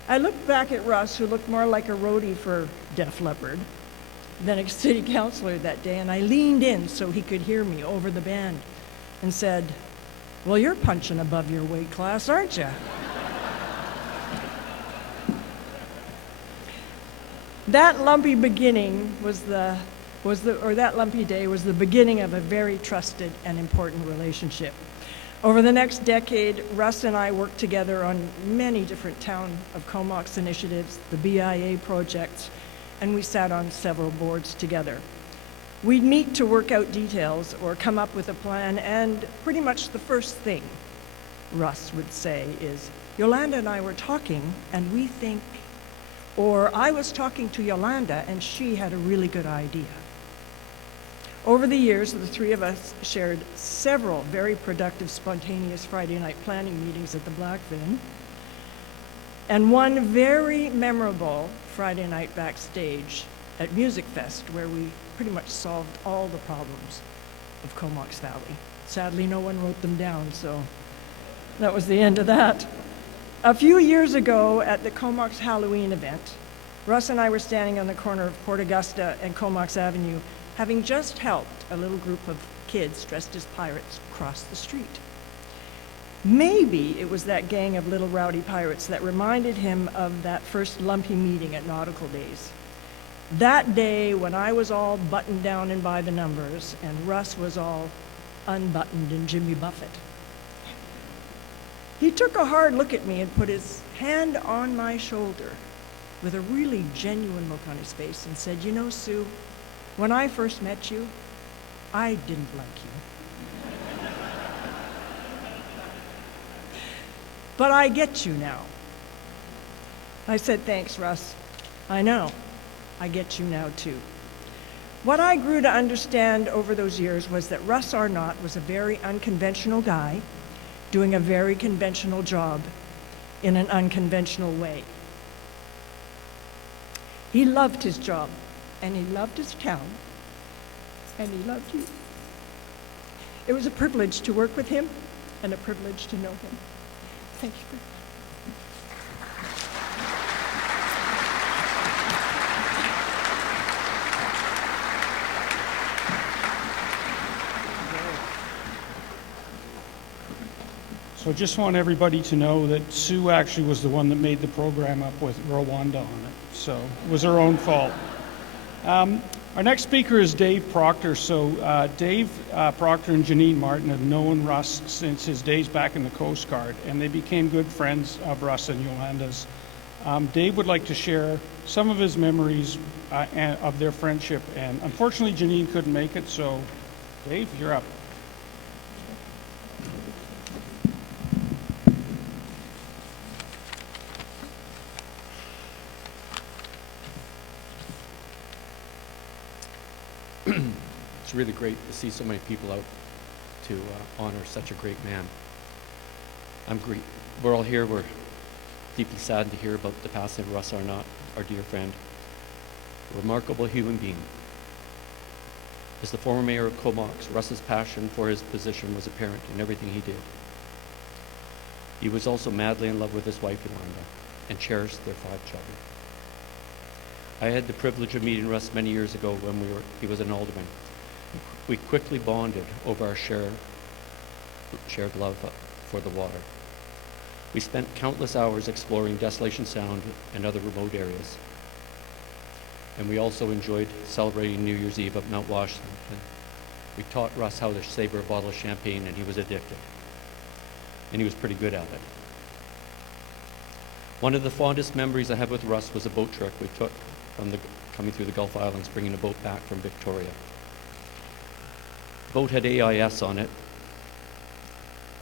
I looked back at Russ, who looked more like a roadie for Def Leppard than a city councilor that day, and I leaned in so he could hear me over the band and said, "Well, you're punching above your weight class, aren't you?" That lumpy beginning that lumpy day was the beginning of a very trusted and important relationship. Over the next decade, Russ and I worked together on many different Town of Comox initiatives, the BIA projects, and we sat on several boards together. We'd meet to work out details or come up with a plan, and pretty much the first thing Russ would say is, "Yolanda and I were talking, and we think," or "I was talking to Yolanda, and she had a really good idea." Over the years, the three of us shared several very productive, spontaneous Friday night planning meetings at the Blackfin, and one very memorable Friday night backstage at Music Fest, where we pretty much solved all the problems of Comox Valley. Sadly, no one wrote them down, so that was the end of that. A few years ago at the Comox Halloween event, Russ and I were standing on the corner of Port Augusta and Comox Avenue, having just helped a little group of kids dressed as pirates cross the street. Maybe it was that gang of little rowdy pirates that reminded him of that first lumpy meeting at Nautical Days. That day when I was all buttoned down and by the numbers, and Russ was all unbuttoned and Jimmy Buffett. He took a hard look at me and put his hand on my shoulder with a really genuine look on his face and said, "You know, Sue, when I first met you, I didn't like you. But I get you now." I said, "Thanks, Russ. I know. I get you now, too." What I grew to understand over those years was that Russ Arnott was a very unconventional guy doing a very conventional job in an unconventional way. He loved his job, and he loved his town, and he loved you. It was a privilege to work with him and a privilege to know him. Thank you very much. So I just want everybody to know that Sue actually was the one that made the program up with Rwanda on it. So it was her own fault. Our next speaker is Dave Proctor. So Dave Proctor and Janine Martin have known Russ since his days back in the Coast Guard, and they became good friends of Russ and Yolanda's. Dave would like to share some of his memories of their friendship, and unfortunately Janine couldn't make it, so Dave, you're up. It's really great to see so many people out to honor such a great man. We're all here. We're deeply saddened to hear about the passing of Russ Arnott, our dear friend, a remarkable human being. As the former mayor of Comox, Russ's passion for his position was apparent in everything he did. He was also madly in love with his wife, Yolanda, and cherished their 5 children. I had the privilege of meeting Russ many years ago when he was an alderman. We quickly bonded over our shared love for the water. We spent countless hours exploring Desolation Sound and other remote areas. And we also enjoyed celebrating New Year's Eve at Mount Washington. We taught Russ how to savor a bottle of champagne, and he was addicted. And he was pretty good at it. One of the fondest memories I have with Russ was a boat trip we took coming through the Gulf Islands, bringing a boat back from Victoria. The boat had AIS on it,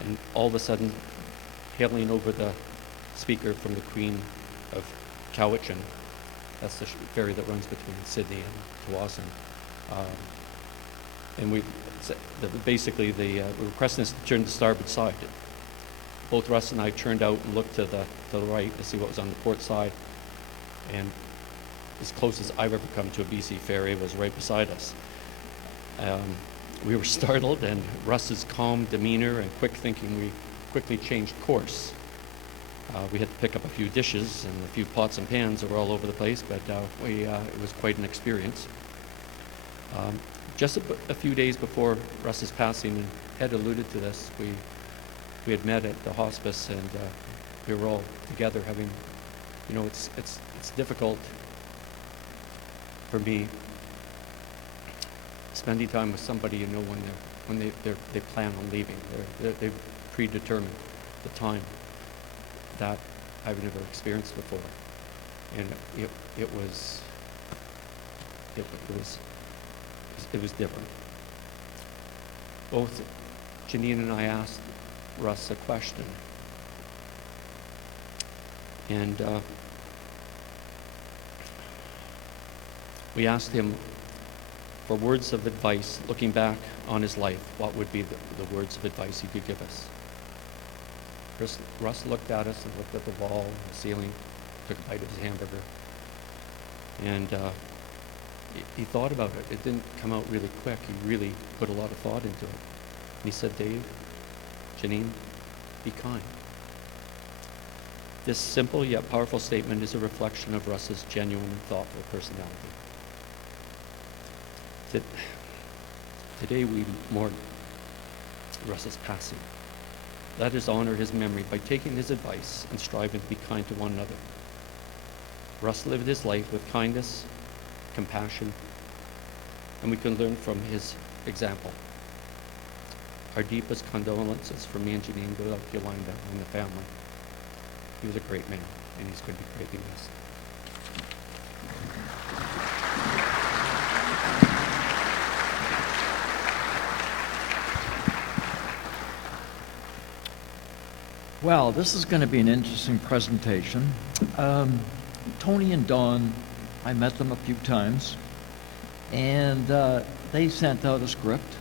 and all of a sudden, hailing over the speaker from the Queen of Cowichan, that's the ferry that runs between Sydney and Tawasin, and we were requesting us to turn to the starboard side. Both Russ and I turned out and looked to the right to see what was on the port side, and as close as I've ever come to a BC ferry was right beside us. We were startled, and Russ's calm demeanor and quick thinking, we quickly changed course. We had to pick up a few dishes and a few pots and pans that were all over the place, but it was quite an experience. Just a few days before Russ's passing, and Ed alluded to this, we had met at the hospice, and we were all together having, it's difficult for me spending time with somebody, when they plan on leaving. They've predetermined the time that I've never experienced before, and it was different. Both Janine and I asked Russ a question, and we asked him for words of advice. Looking back on his life, what would be the words of advice he could give us? Russ looked at us and looked at the wall and the ceiling, took a bite of his hamburger, and he thought about it. It didn't come out really quick. He really put a lot of thought into it. And he said, "Dave, Janine, be kind." This simple yet powerful statement is a reflection of Russ's genuine and thoughtful personality. Today we mourn Russ's passing. Let us honor his memory by taking his advice and striving to be kind to one another. Russ lived his life with kindness, compassion, and we can learn from his example. Our deepest condolences for me and Janine go out to Yolanda and the family. He was a great man, and he's going to be greatly missed. Well, this is going to be an interesting presentation. Tony and Don, I met them a few times, and they sent out a script,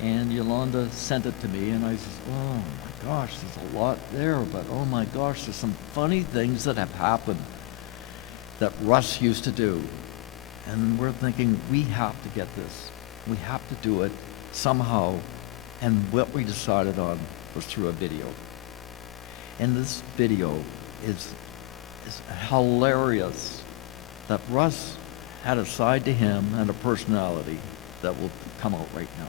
and Yolanda sent it to me, and I said, oh my gosh, there's a lot there, but oh my gosh, there's some funny things that have happened that Russ used to do. And we're thinking, we have to get this. We have to do it somehow. And what we decided on was through a video. And this video is hilarious, that Russ had a side to him and a personality that will come out right now.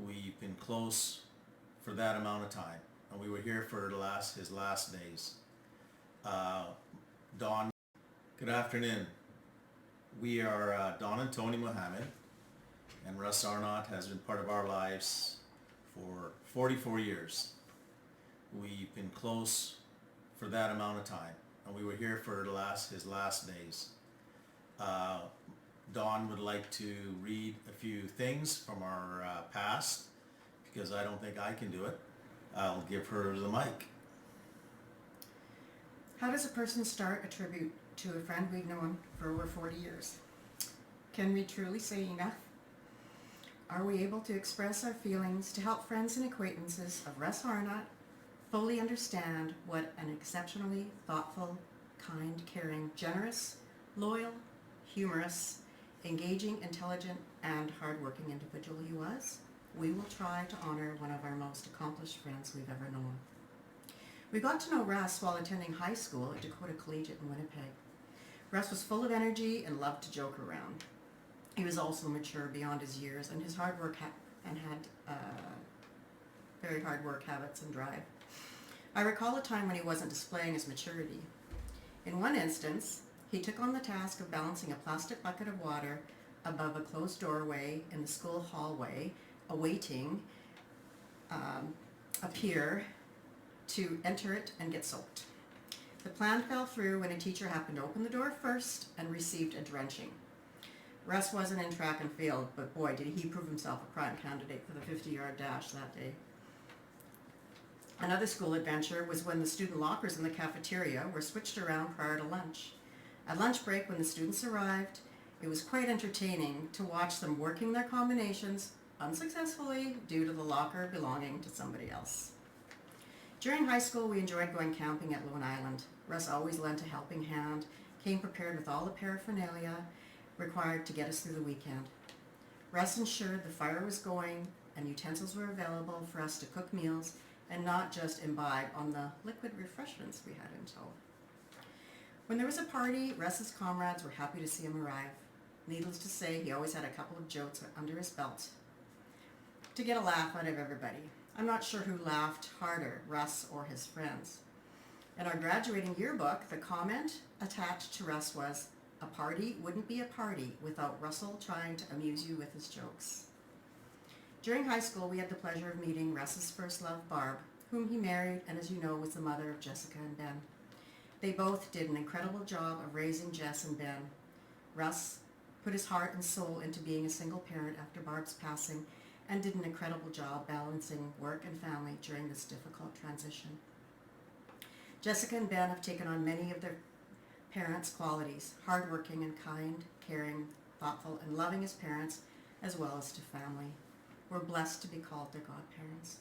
We've been close for that amount of time, and we were here for his last days. Don, good afternoon. We are Don and Tony Mohammed, and Russ Arnott has been part of our lives for 44 years. We've been close for that amount of time, and we were here for his last days. Dawn would like to read a few things from our past, because I don't think I can do it. I'll give her the mic. How does a person start a tribute to a friend we've known for over 40 years? Can we truly say enough? Are we able to express our feelings to help friends and acquaintances of Russ Arnott fully understand what an exceptionally thoughtful, kind, caring, generous, loyal, humorous, engaging, intelligent, and hardworking individual he was? We will try to honor one of our most accomplished friends we've ever known. We got to know Russ while attending high school at Dakota Collegiate in Winnipeg. Russ was full of energy and loved to joke around. He was also mature beyond his years, and his hard work had very hard work habits and drive. I recall a time when he wasn't displaying his maturity. In one instance, he took on the task of balancing a plastic bucket of water above a closed doorway in the school hallway, awaiting a peer to enter it and get soaked. The plan fell through when a teacher happened to open the door first and received a drenching. Russ wasn't in track and field, but boy, did he prove himself a prime candidate for the 50-yard dash that day. Another school adventure was when the student lockers in the cafeteria were switched around prior to lunch. At lunch break, when the students arrived, it was quite entertaining to watch them working their combinations unsuccessfully due to the locker belonging to somebody else. During high school, we enjoyed going camping at Lone Island. Russ always lent a helping hand, came prepared with all the paraphernalia required to get us through the weekend. Russ ensured the fire was going and utensils were available for us to cook meals and not just imbibe on the liquid refreshments we had in tow. When there was a party, Russ's comrades were happy to see him arrive. Needless to say, he always had a couple of jokes under his belt to get a laugh out of everybody. I'm not sure who laughed harder, Russ or his friends. In our graduating yearbook, the comment attached to Russ was, "A party wouldn't be a party without Russell trying to amuse you with his jokes." During high school, we had the pleasure of meeting Russ's first love, Barb, whom he married and, as you know, was the mother of Jessica and Ben. They both did an incredible job of raising Jess and Ben. Russ put his heart and soul into being a single parent after Barb's passing and did an incredible job balancing work and family during this difficult transition. Jessica and Ben have taken on many of their parents' qualities, hardworking and kind, caring, thoughtful, and loving as parents, as well as to family. We're blessed to be called their godparents.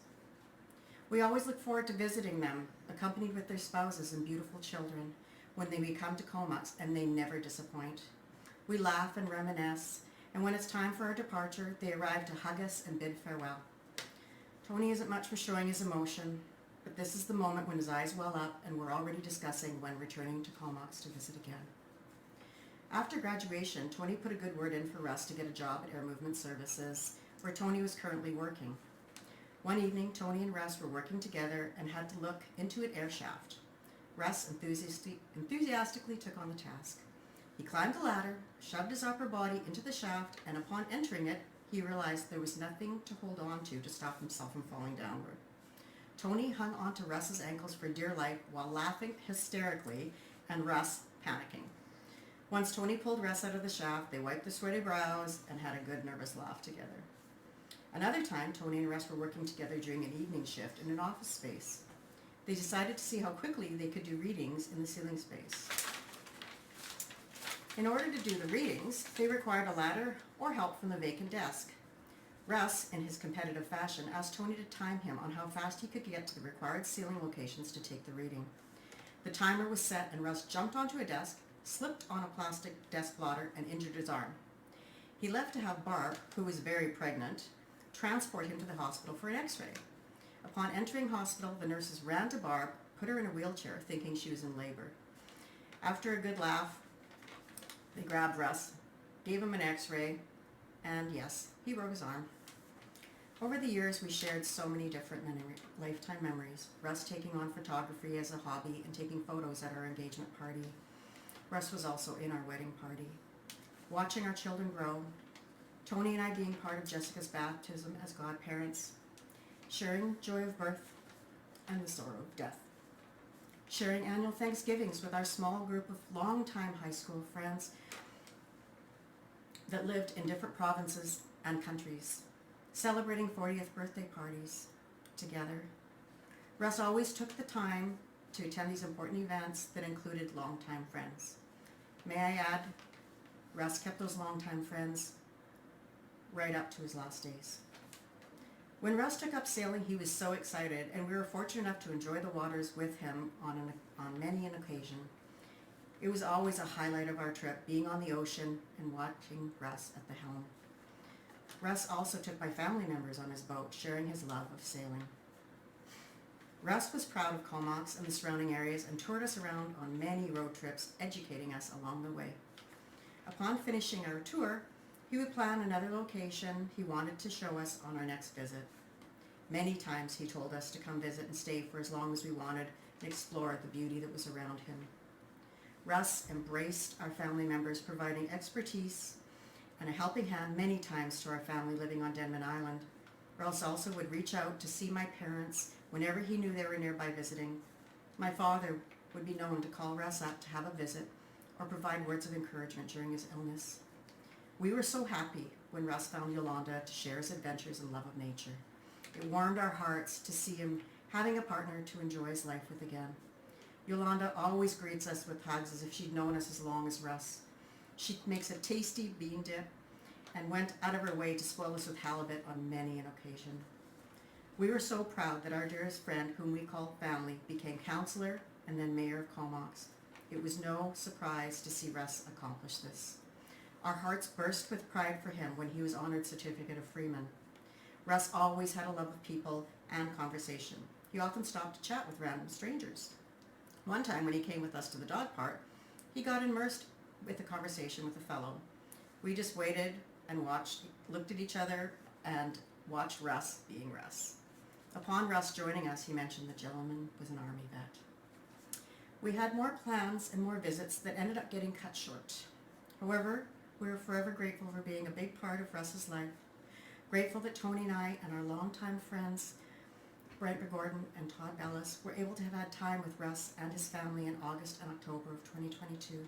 We always look forward to visiting them, accompanied with their spouses and beautiful children, when they come to Comox, and they never disappoint. We laugh and reminisce, and when it's time for our departure, they arrive to hug us and bid farewell. Tony isn't much for showing his emotion, but this is the moment when his eyes well up and we're already discussing when returning to Comox to visit again. After graduation, Tony put a good word in for Russ to get a job at Air Movement Services, where Tony was currently working. One evening, Tony and Russ were working together and had to look into an air shaft. Russ enthusiastically took on the task. He climbed the ladder, shoved his upper body into the shaft, and upon entering it, he realized there was nothing to hold on to stop himself from falling downward. Tony hung onto Russ's ankles for dear life while laughing hysterically and Russ panicking. Once Tony pulled Russ out of the shaft, they wiped their sweaty brows and had a good nervous laugh together. Another time, Tony and Russ were working together during an evening shift in an office space. They decided to see how quickly they could do readings in the ceiling space. In order to do the readings, they required a ladder or help from the vacant desk. Russ, in his competitive fashion, asked Tony to time him on how fast he could get to the required ceiling locations to take the reading. The timer was set and Russ jumped onto a desk, slipped on a plastic desk blotter, and injured his arm. He left to have Barb, who was very pregnant, transport him to the hospital for an x-ray. Upon entering hospital, the nurses ran to Barb, put her in a wheelchair, thinking she was in labor. After a good laugh, they grabbed Russ, gave him an x-ray, and yes, he broke his arm. Over the years, we shared so many different lifetime memories. Russ taking on photography as a hobby and taking photos at our engagement party. Russ was also in our wedding party. Watching our children grow, Tony and I being part of Jessica's baptism as godparents, sharing joy of birth and the sorrow of death. Sharing annual Thanksgivings with our small group of longtime high school friends that lived in different provinces and countries. Celebrating 40th birthday parties together. Russ always took the time to attend these important events that included longtime friends. May I add, Russ kept those longtime friends right up to his last days. When Russ took up sailing, he was so excited, and we were fortunate enough to enjoy the waters with him on many an occasion. It was always a highlight of our trip, being on the ocean and watching Russ at the helm. Russ also took my family members on his boat, sharing his love of sailing. Russ was proud of Comox and the surrounding areas and toured us around on many road trips, educating us along the way. Upon finishing our tour, he would plan another location he wanted to show us on our next visit. Many times he told us to come visit and stay for as long as we wanted and explore the beauty that was around him. Russ embraced our family members, providing expertise and a helping hand many times to our family living on Denman Island. Russ also would reach out to see my parents whenever he knew they were nearby visiting. My father would be known to call Russ up to have a visit or provide words of encouragement during his illness. We were so happy when Russ found Yolanda to share his adventures and love of nature. It warmed our hearts to see him having a partner to enjoy his life with again. Yolanda always greets us with hugs as if she'd known us as long as Russ. She makes a tasty bean dip and went out of her way to spoil us with halibut on many an occasion. We were so proud that our dearest friend, whom we call family, became counselor and then mayor of Comox. It was no surprise to see Russ accomplish this. Our hearts burst with pride for him when he was honored Certificate of Freeman. Russ always had a love of people and conversation. He often stopped to chat with random strangers. One time when he came with us to the dog park, he got immersed with a conversation with a fellow. We just waited and watched, looked at each other, and watched Russ being Russ. Upon Russ joining us, he mentioned the gentleman was an Army vet. We had more plans and more visits that ended up getting cut short. However, we are forever grateful for being a big part of Russ's life. Grateful that Tony and I and our longtime friends, Brent McGordon and Todd Bellis, were able to have had time with Russ and his family in August and October of 2022.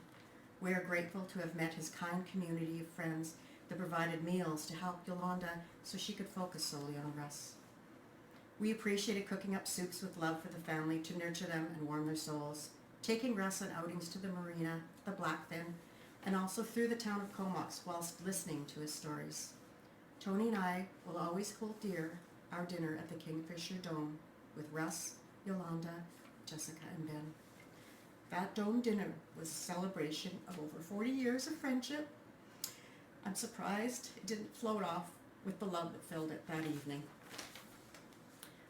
We are grateful to have met his kind community of friends that provided meals to help Yolanda so she could focus solely on Russ. We appreciated cooking up soups with love for the family to nurture them and warm their souls, taking Russ on outings to the marina, the Blackfin, and also through the town of Comox whilst listening to his stories. Tony and I will always hold dear our dinner at the Kingfisher Dome with Russ, Yolanda, Jessica, and Ben. That dome dinner was a celebration of over 40 years of friendship. I'm surprised it didn't float off with the love that filled it that evening.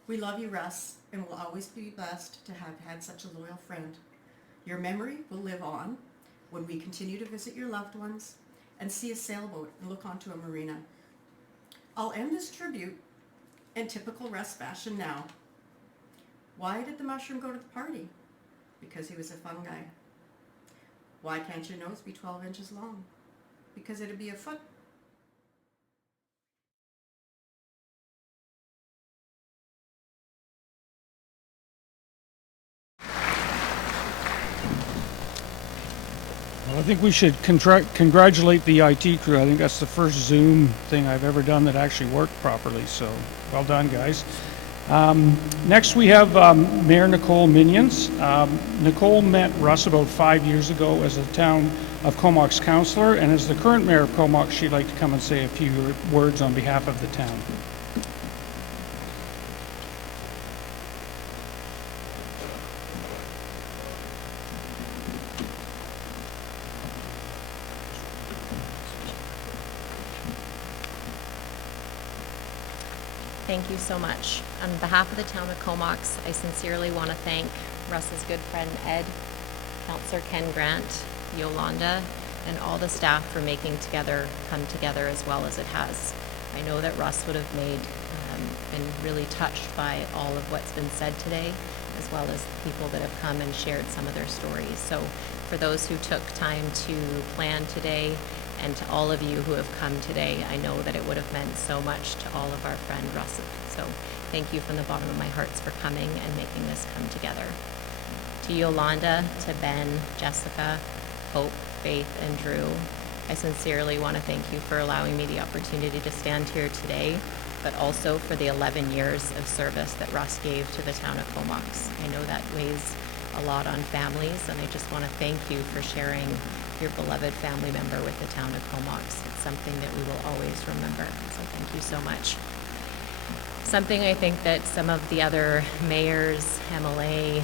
We love you, Russ, and will always be blessed to have had such a loyal friend. Your memory will live on when we continue to visit your loved ones and see a sailboat and look onto a marina. I'll end this tribute in typical Russ fashion now. Why did the mushroom go to the party? Because he was a fungi. Why can't your nose be 12 inches long? Because it'd be a foot. Well, I think we should congratulate the IT crew. I think that's the first Zoom thing I've ever done that actually worked properly, so well done, guys. Next, we have Mayor Nicole Minions. Nicole met Russ about 5 years ago as a town of Comox councillor, and as the current mayor of Comox, she'd like to come and say a few words on behalf of the town. Thank you so much. On behalf of the town of Comox, I sincerely want to thank Russ's good friend Ed, Councillor Ken Grant, Yolanda, and all the staff for making together come together as well as it has. I know that Russ would have been really touched by all of what's been said today, as well as people that have come and shared some of their stories. So for those who took time to plan today, and to all of you who have come today, I know that it would have meant so much to all of our friend Russ. So thank you from the bottom of my hearts for coming and making this come together. To Yolanda, to Ben, Jessica, Hope, Faith, and Drew, I sincerely want to thank you for allowing me the opportunity to stand here today, but also for the 11 years of service that Russ gave to the town of Comox. I know that weighs a lot on families, and I just want to thank you for sharing your beloved family member with the town of Comox. It's something that we will always remember, so thank you so much. Something I think that some of the other mayors, MLA,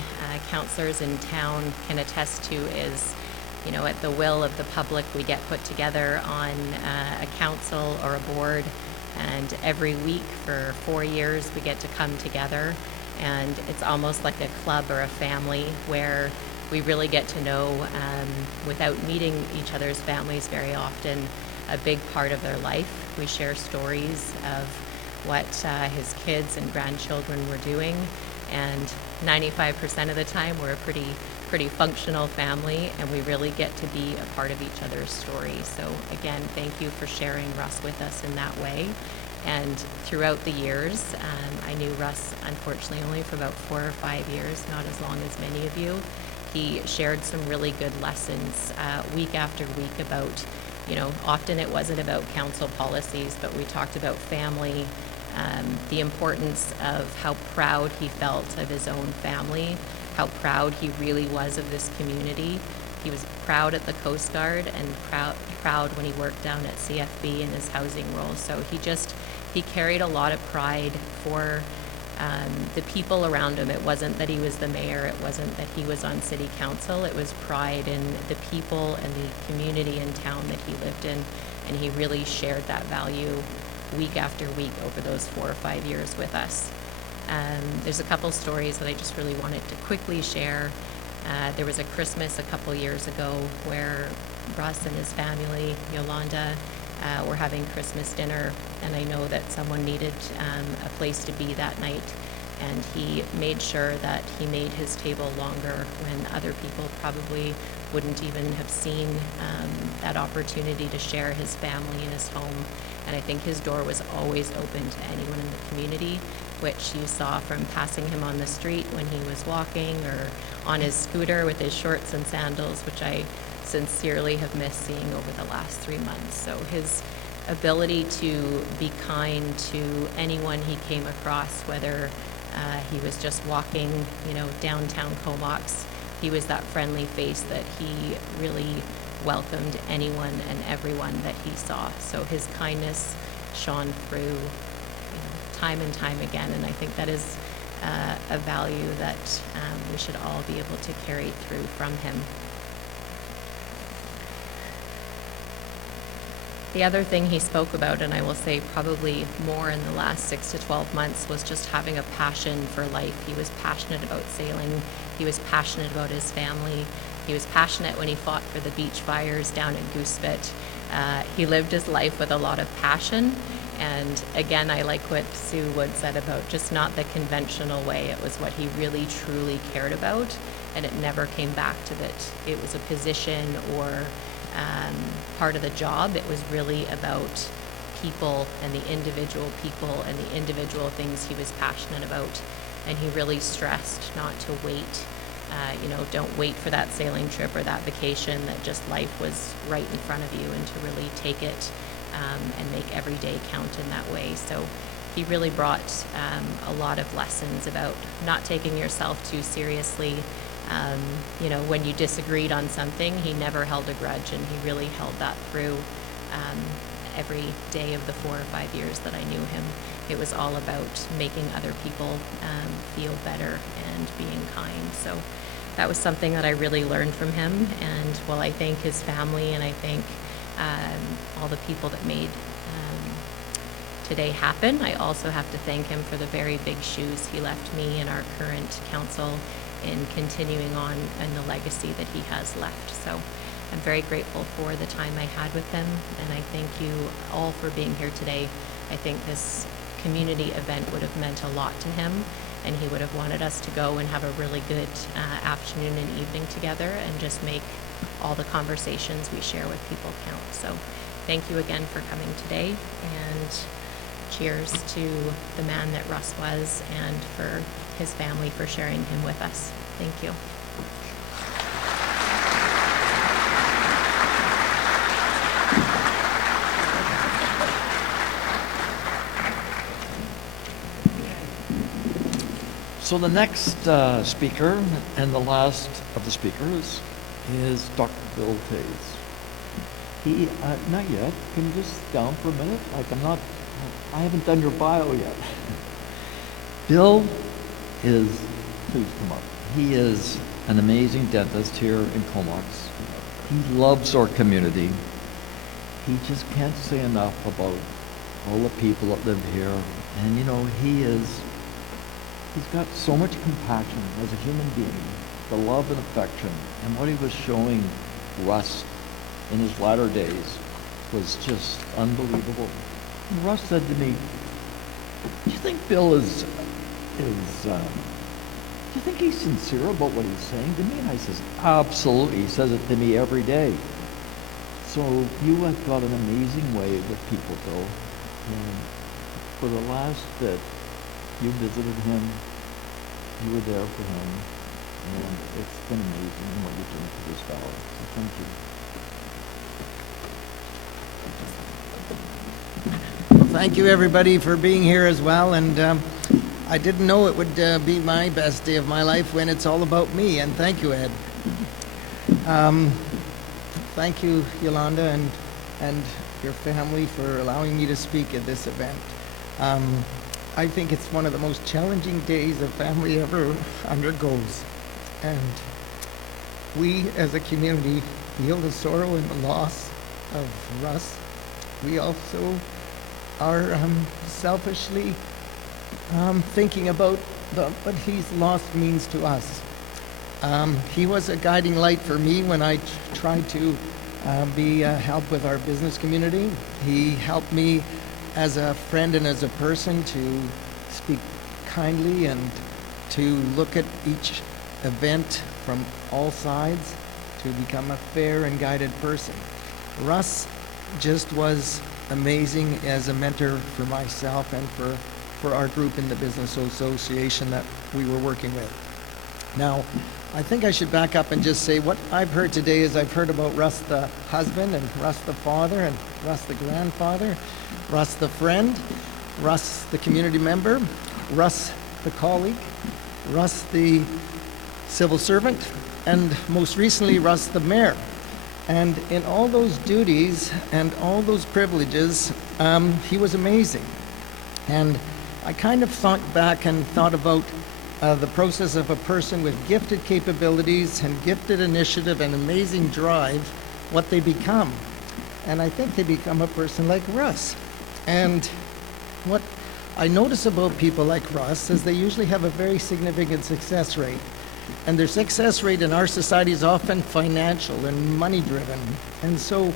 councillors in town can attest to is, you know, at the will of the public, we get put together on a council or a board, and every week for 4 years we get to come together, and it's almost like a club or a family where we really get to know, without meeting each other's families very often, a big part of their life. We share stories of what his kids and grandchildren were doing, and 95% of the time we're a pretty functional family, and we really get to be a part of each other's stories. So again, thank you for sharing Russ with us in that way. And throughout the years, I knew Russ unfortunately only for about 4 or 5 years, not as long as many of you. He shared some really good lessons week after week about, you know, often it wasn't about council policies, but we talked about family, the importance of how proud he felt of his own family, how proud he really was of this community. He was proud at the Coast Guard and proud when he worked down at CFB in his housing role. So he carried a lot of pride for the people around him. It wasn't that he was the mayor, it wasn't that he was on city council, it was pride in the people and the community and town that he lived in, and he really shared that value week after week over those 4 or 5 years with us. There's a couple stories that I just really wanted to quickly share. There was a Christmas a couple years ago where Russ and his family, Yolanda, were having Christmas dinner, and I know that someone needed a place to be that night, and he made sure that he made his table longer when other people probably wouldn't even have seen that opportunity to share his family in his home. And I think his door was always open to anyone in the community, which you saw from passing him on the street when he was walking or on his scooter with his shorts and sandals, which I sincerely have missed seeing over the last 3 months. So his ability to be kind to anyone he came across, whether he was just walking, you know, downtown Comox, he was that friendly face that he really welcomed anyone and everyone that he saw. So his kindness shone through, you know, time and time again, and I think that is a value that we should all be able to carry through from him. The other thing he spoke about, and I will say probably more in the last 6 to 12 months, was just having a passion for life. He was passionate about sailing. He was passionate about his family. He was passionate when he fought for the beach fires down at Goosepit. He lived his life with a lot of passion. And again, I like what Sue Wood said about just not the conventional way. It was what he really truly cared about, and it never came back to that it was a position or part of the job. It was really about people and the individual people and the individual things he was passionate about. And he really stressed not to wait. Don't wait for that sailing trip or that vacation, that just life was right in front of you, and to really take it and make every day count in that way. So he really brought a lot of lessons about not taking yourself too seriously. You know, when you disagreed on something, he never held a grudge, and he really held that through every day of the 4 or 5 years that I knew him. It was all about making other people feel better and being kind. So that was something that I really learned from him. And while I thank his family and I thank all the people that made today happen, I also have to thank him for the very big shoes he left me and our current council in continuing on in the legacy that he has left. So I'm very grateful for the time I had with him, and I thank you all for being here today. I think this community event would have meant a lot to him, and he would have wanted us to go and have a really good afternoon and evening together and just make all the conversations we share with people count. So thank you again for coming today, and cheers to the man that Russ was and for his family for sharing him with us. Thank you. So the next speaker and the last of the speakers is Dr. Bill Tays. He, not yet, can you just sit down for a minute? Like I haven't done your bio yet. Bill is, please come up. He is an amazing dentist here in Comox. He loves our community. He just can't say enough about all the people that live here. And you know, he's got so much compassion as a human being, the love and affection, and what he was showing Russ in his latter days was just unbelievable. And Russ said to me, do you think Bill do you think he's sincere about what he's saying to me? And I says, absolutely. He says it to me every day. So you have got an amazing way with people, Bill. And for the last that you visited him, you were there for him, and it's been amazing what you're doing for this fellow. So thank you. Well, thank you everybody for being here as well, and I didn't know it would be my best day of my life when it's all about me, and thank you, Ed. Thank you, Yolanda, and your family for allowing me to speak at this event. I think it's one of the most challenging days a family ever undergoes. And we as a community feel the sorrow and the loss of Russ. We also are selfishly thinking about what his loss means to us. He was a guiding light for me when I tried to be help with our business community. He helped me as a friend and as a person to speak kindly and to look at each event from all sides to become a fair and guided person. Russ just was amazing as a mentor for myself and for our group in the business association that we were working with. Now, I think I should back up and just say what I've heard today is I've heard about Russ the husband and Russ the father and Russ the grandfather, Russ the friend, Russ the community member, Russ the colleague, Russ the civil servant, and most recently Russ the mayor. And in all those duties and all those privileges, he was amazing. And I kind of thought back and thought about the process of a person with gifted capabilities and gifted initiative and amazing drive, what they become. And I think they become a person like Russ. And what I notice about people like Russ is they usually have a very significant success rate. And their success rate in our society is often financial and money driven. And so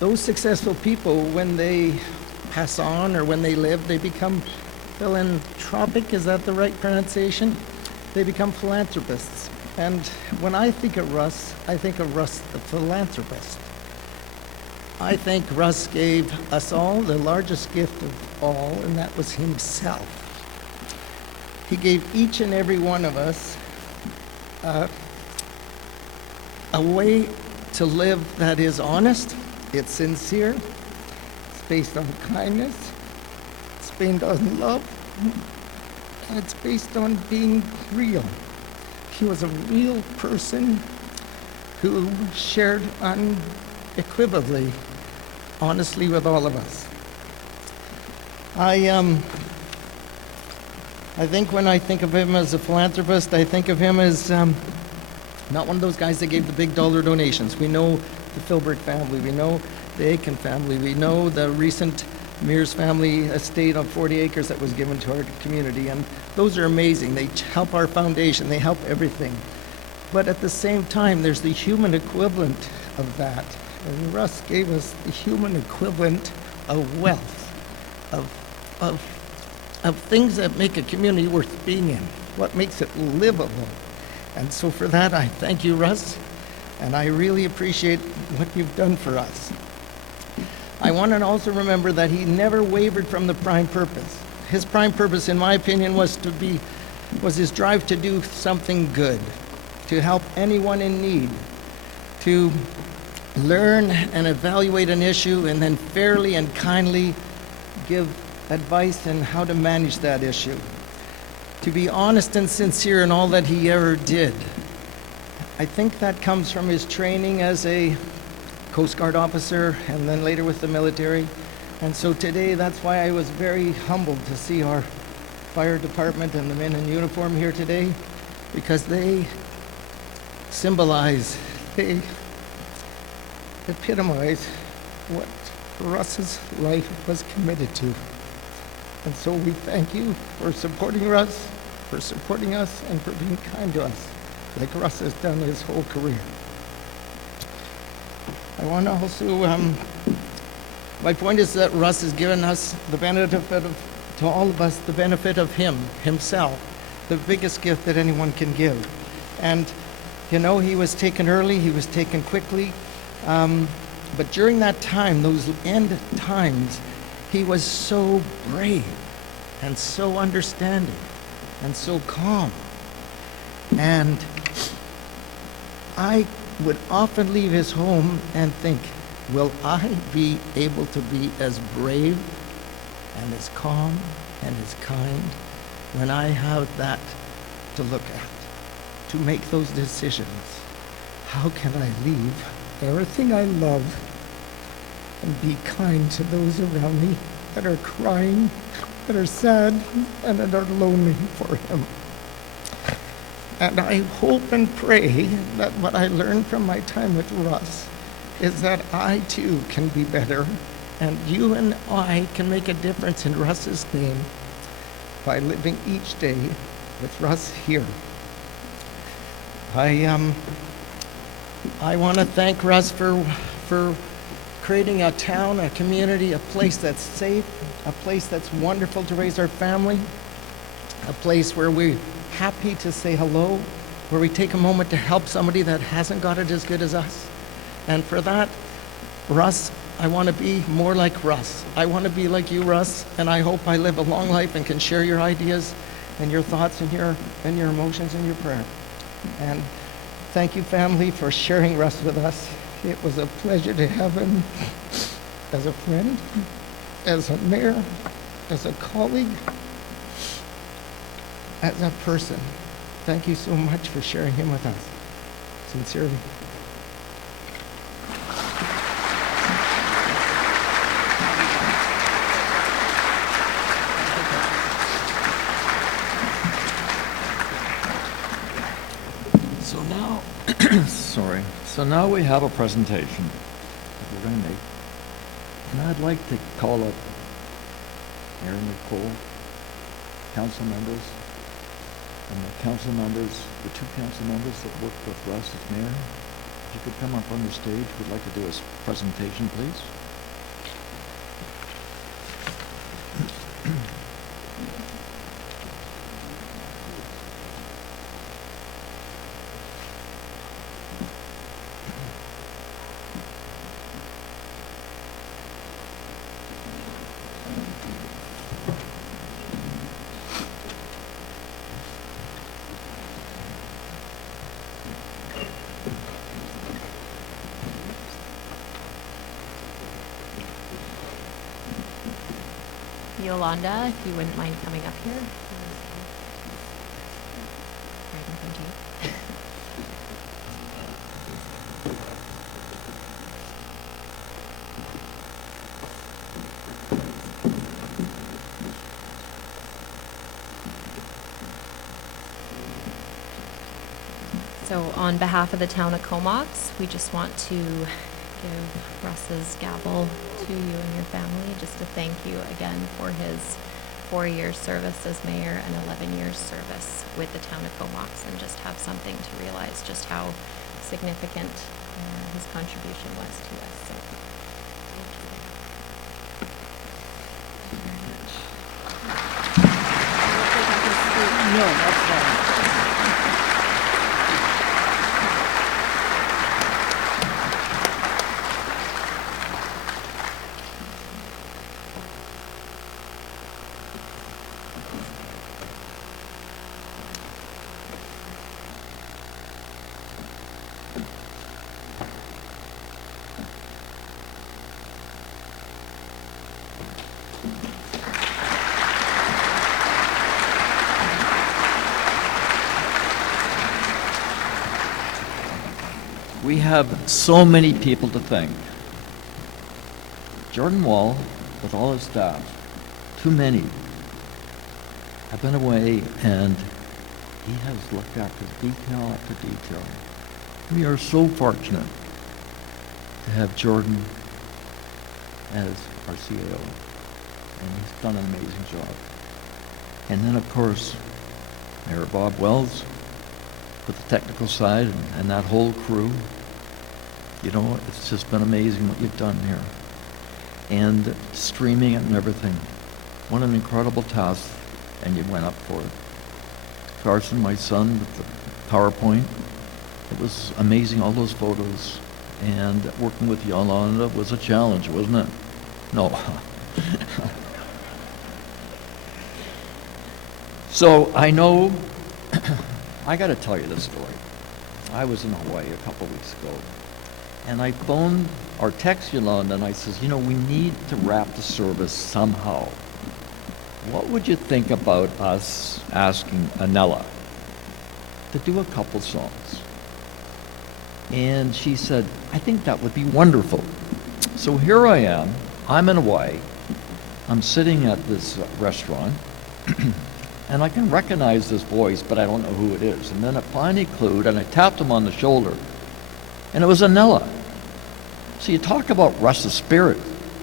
those successful people, when they pass on or when they live, they become philanthropic, is that the right pronunciation? They become philanthropists. And when I think of Russ, I think of Russ the philanthropist. I think Russ gave us all the largest gift of all, and that was himself. He gave each and every one of us a way to live that is honest, it's sincere, it's based on kindness, it's based on love, and it's based on being real. He was a real person who shared unequivocally, honestly with all of us. I think when I think of him as a philanthropist, I think of him as not one of those guys that gave the big dollar donations. We know the Philbrick family, we know the Aiken family, we know the recent Mears family estate of 40 acres that was given to our community, and those are amazing. They help our foundation, they help everything. But at the same time, there's the human equivalent of that. And Russ gave us the human equivalent of wealth, of things that make a community worth being in, what makes it livable. And so for that, I thank you, Russ, and I really appreciate what you've done for us. I want to also remember that he never wavered from the prime purpose. His prime purpose, in my opinion, was his drive to do something good, to help anyone in need, to learn and evaluate an issue and then fairly and kindly give advice on how to manage that issue, to be honest and sincere in all that he ever did. I think that comes from his training as a Coast Guard officer and then later with the military. And so today, that's why I was very humbled to see our fire department and the men in uniform here today, because they symbolize, they epitomize what Russ's life was committed to. And so we thank you for supporting Russ, for supporting us, and for being kind to us, like Russ has done his whole career. I want to also, my point is that Russ has given us the benefit of, to all of us, the benefit of himself, the biggest gift that anyone can give. And, you know, he was taken early, he was taken quickly, but during that time, those end times, he was so brave and so understanding and so calm. And I would often leave his home and think, will I be able to be as brave and as calm and as kind when I have that to look at, to make those decisions? How can I leave everything I love and be kind to those around me that are crying, that are sad, and that are lonely for him? And I hope and pray that what I learned from my time with Russ is that I too can be better, and you and I can make a difference in Russ's name by living each day with Russ here. I want to thank Russ for creating a town, a community, a place that's safe, a place that's wonderful to raise our family, a place where we're happy to say hello, where we take a moment to help somebody that hasn't got it as good as us. And for that, Russ, I want to be more like Russ. I want to be like you, Russ, and I hope I live a long life and can share your ideas and your thoughts and your emotions and your prayer. And thank you, family, for sharing Russ with us. It was a pleasure to have him as a friend, as a mayor, as a colleague, as a person. Thank you so much for sharing him with us. Sincerely. So now, sorry. So now we have a presentation that we're going to make. And I'd like to call up Mayor Nicole, council members, and the council members, the two council members that worked with Russ as mayor. If you could come up on the stage, we'd like to do a presentation, please. Yolanda, if you wouldn't mind coming up here. Right in front of you. So on behalf of the town of Comox, we just want to give Russ's gavel to you and your family, just to thank you again for his 4 years service as mayor and 11 years service with the town of Comox, and just have something to realize just how significant his contribution was to us. So, thank you. No, that's fine. We have so many people to thank. Jordan Wall, with all his staff, too many, have been away, and he has looked after detail after detail. We are so fortunate to have Jordan as our CAO, and he's done an amazing job. And then, of course, Mayor Bob Wells with the technical side and that whole crew. You know, it's just been amazing what you've done here. And streaming it and everything. What an incredible task, and you went up for it. Carson, my son, with the PowerPoint. It was amazing, all those photos. And working with Yolanda was a challenge, wasn't it? No. So I know, I got to tell you this story. I was in Hawaii a couple weeks ago, and I phoned or text Yolanda, and I says, you know, we need to wrap the service somehow. What would you think about us asking Anella to do a couple songs? And she said, I think that would be wonderful. So here I am. I'm in Hawaii. I'm sitting at this restaurant, and I can recognize this voice, but I don't know who it is. And then it finally clued, and I tapped him on the shoulder, and it was Anella. So you talk about Russ's spirit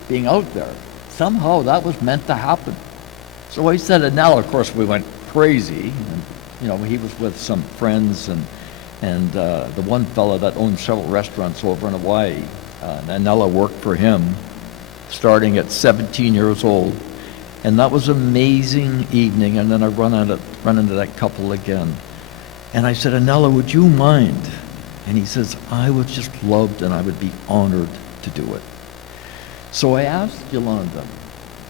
being out there. Somehow that was meant to happen. So I said Anella. Of course, we went crazy. And, you know, he was with some friends, and the one fellow that owned several restaurants over in Hawaii, Anella worked for him, starting at 17 years old. And that was an amazing evening. And then I run into that couple again. And I said, Anella, would you mind? And he says, I would just love and I would be honored to do it. So I asked Yolanda,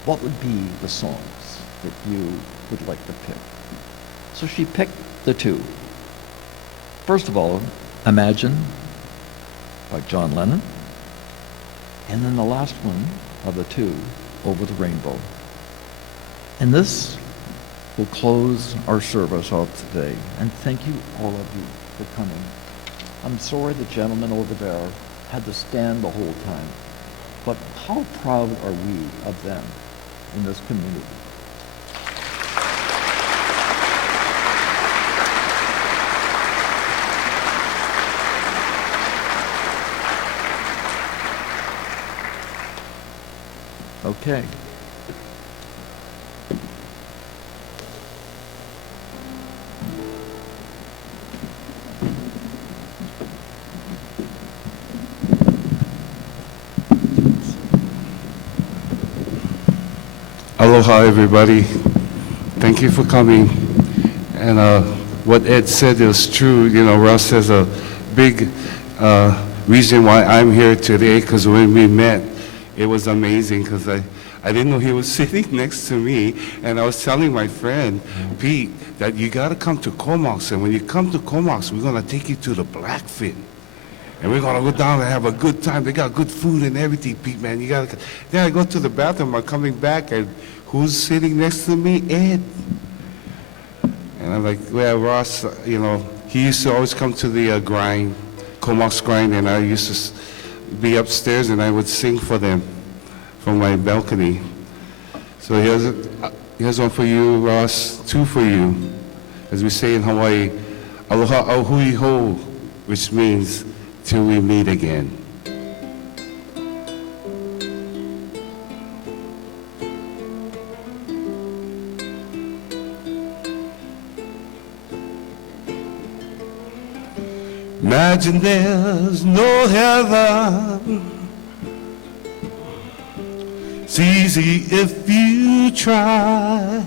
what would be the songs that you would like to pick? So she picked the two. First of all, Imagine by John Lennon. And then the last one of the two, Over the Rainbow. And this will close our service off today. And thank you, all of you, for coming. I'm sorry the gentleman over there had to stand the whole time. But how proud are we of them in this community? Okay. Aloha, everybody. Thank you for coming. And what Ed said is true. You know, Russ has a big reason why I'm here today, because when we met, it was amazing, because I didn't know he was sitting next to me, and I was telling my friend, Pete, that you got to come to Comox, and when you come to Comox, we're going to take you to the Blackfin. And we're gonna go down and have a good time. They got good food and everything, Pete, man. Then I go to the bathroom, I'm coming back, and who's sitting next to me? Ed. And I'm like, well, Ross, he used to always come to the grind, Comox grind, and I used to be upstairs and I would sing for them from my balcony. So here's one for you, Ross, two for you. As we say in Hawaii, aloha au hui ho, which means till we meet again. Imagine there's no heaven. It's easy if you try.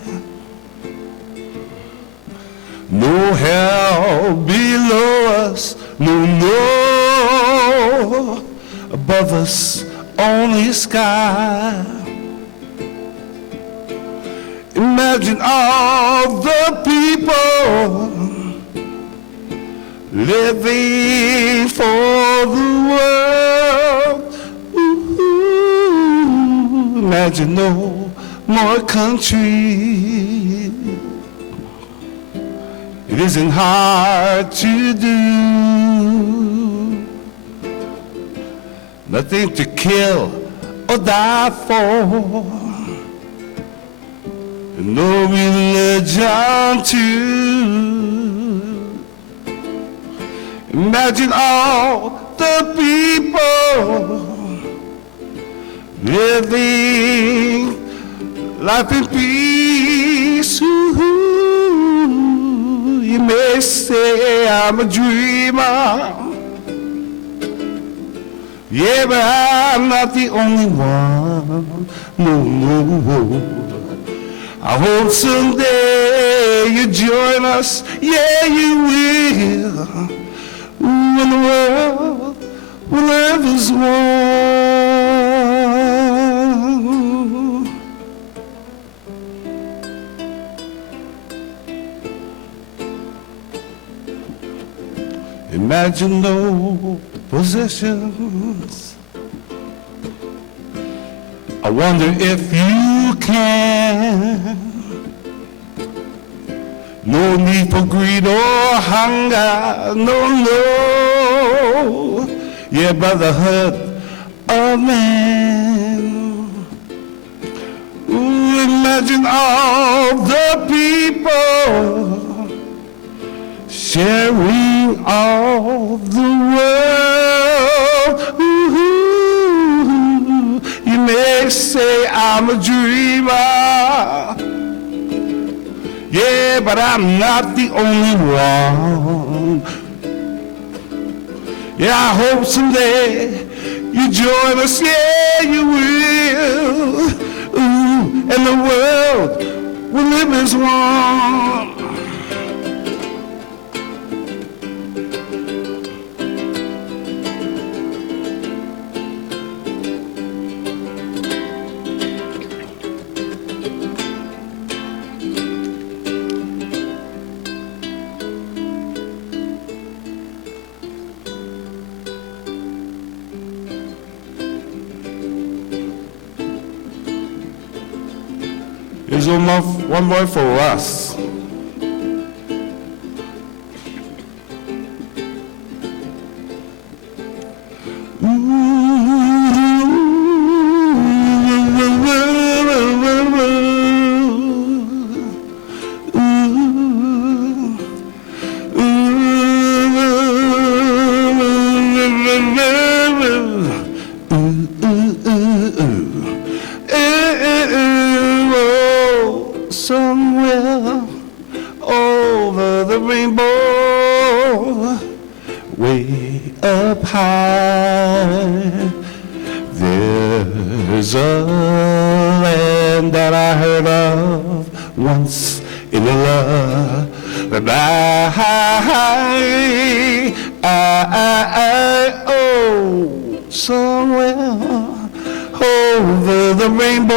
No hell below us, no above us, only sky. Imagine all the people living for the world. Ooh, imagine no more country. It isn't hard to do. Nothing to kill or die for. No religion too. Imagine all the people living life in peace. Ooh, you may say I'm a dreamer. Yeah, but I'm not the only one. No. I hope someday you join us. Yeah, you will. When the world will live as one. Imagine no possessions. I wonder if you can. No need for greed or hunger, no. Yeah, brotherhood of man. Ooh, imagine all the people sharing all the world. Ooh, you may say I'm a dreamer. Yeah, but I'm not the only one. Yeah, I hope someday you join us. Yeah, you will. Ooh, and the world will live as one. Here's one more for Russ. Somewhere over the rainbow, way up high, there's a land that I heard of once in a lullaby. Oh, somewhere over the rainbow,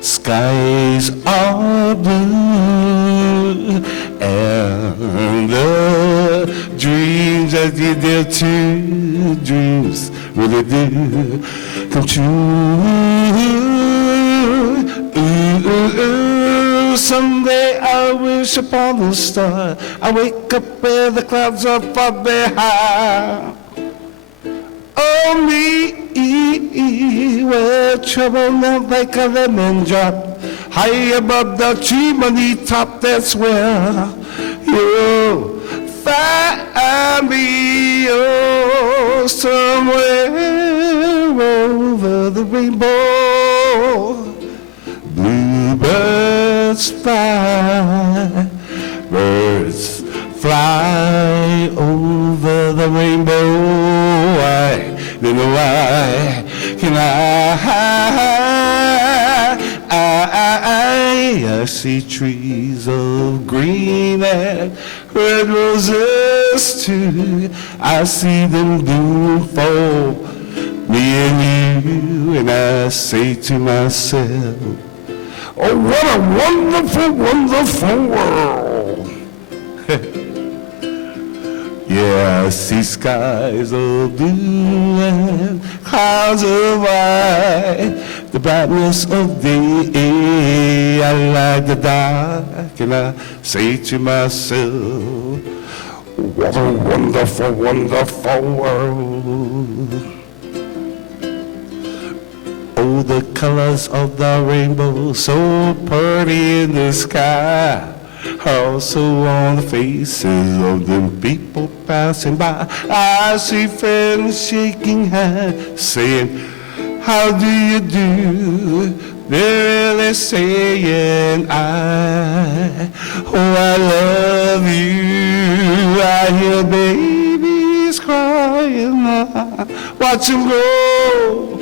skies are blue, and the dreams that that you dare to dreams really do come true. Someday I wish upon a star. I wake up where the clouds are far behind. Oh, me, where trouble melt like a lemon drop. High above the tree money top, that's where you'll find me. Oh, somewhere over the rainbow. Bluebirds fly, birds fly over the rainbow. Why, then why can I see trees of green and red roses too. I see them bloom for me and you, and I say to myself, oh, what a wonderful, wonderful world. Yeah, I see skies of blue and clouds of white, the brightness of day. I like the dark, and I say to myself, what a wonderful, wonderful world. Oh, the colors of the rainbow, so pretty in the sky, are also on the faces of them people passing by. I see friends shaking hands, saying, how do you do? They're really saying, oh, I love you. I hear babies crying, watch them grow.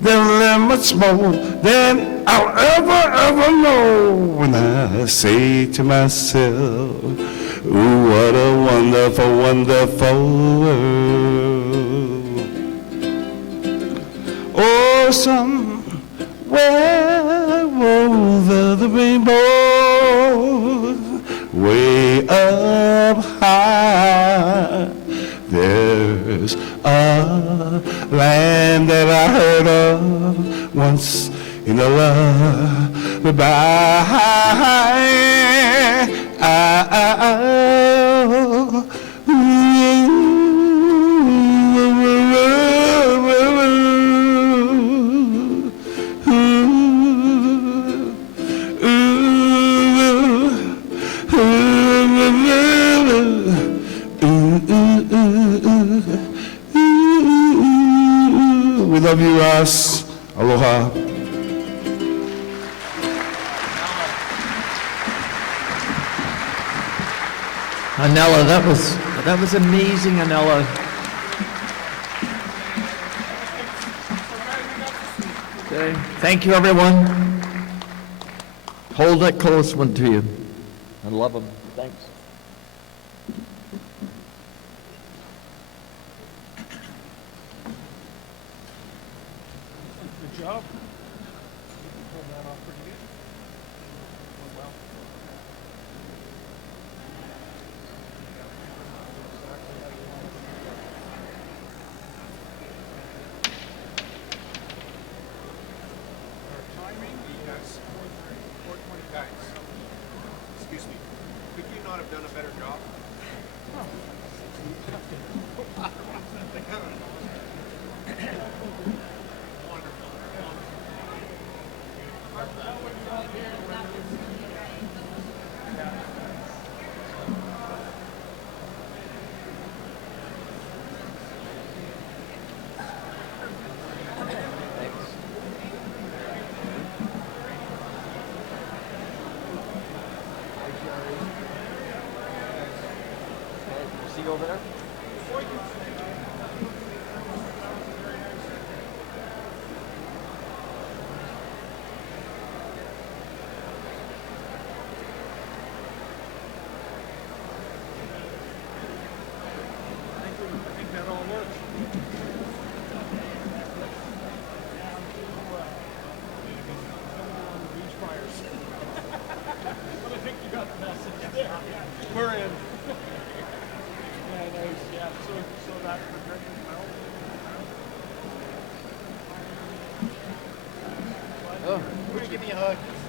They'll learn much more than I'll ever know. When I say to myself, ooh, what a wonderful, wonderful world. Oh, somewhere over the rainbow, way up high, there's a land that I heard of once in a lullaby. We love you, Russ. Aloha. Anella, that was amazing, Anella. Okay. Thank you, everyone. Hold that close one to you. I love them. Thanks. Good job. You pulled that off pretty good. Went well. Our timing, yes, 4:20 guys. Excuse me, could you not have done a better job? give me a hug?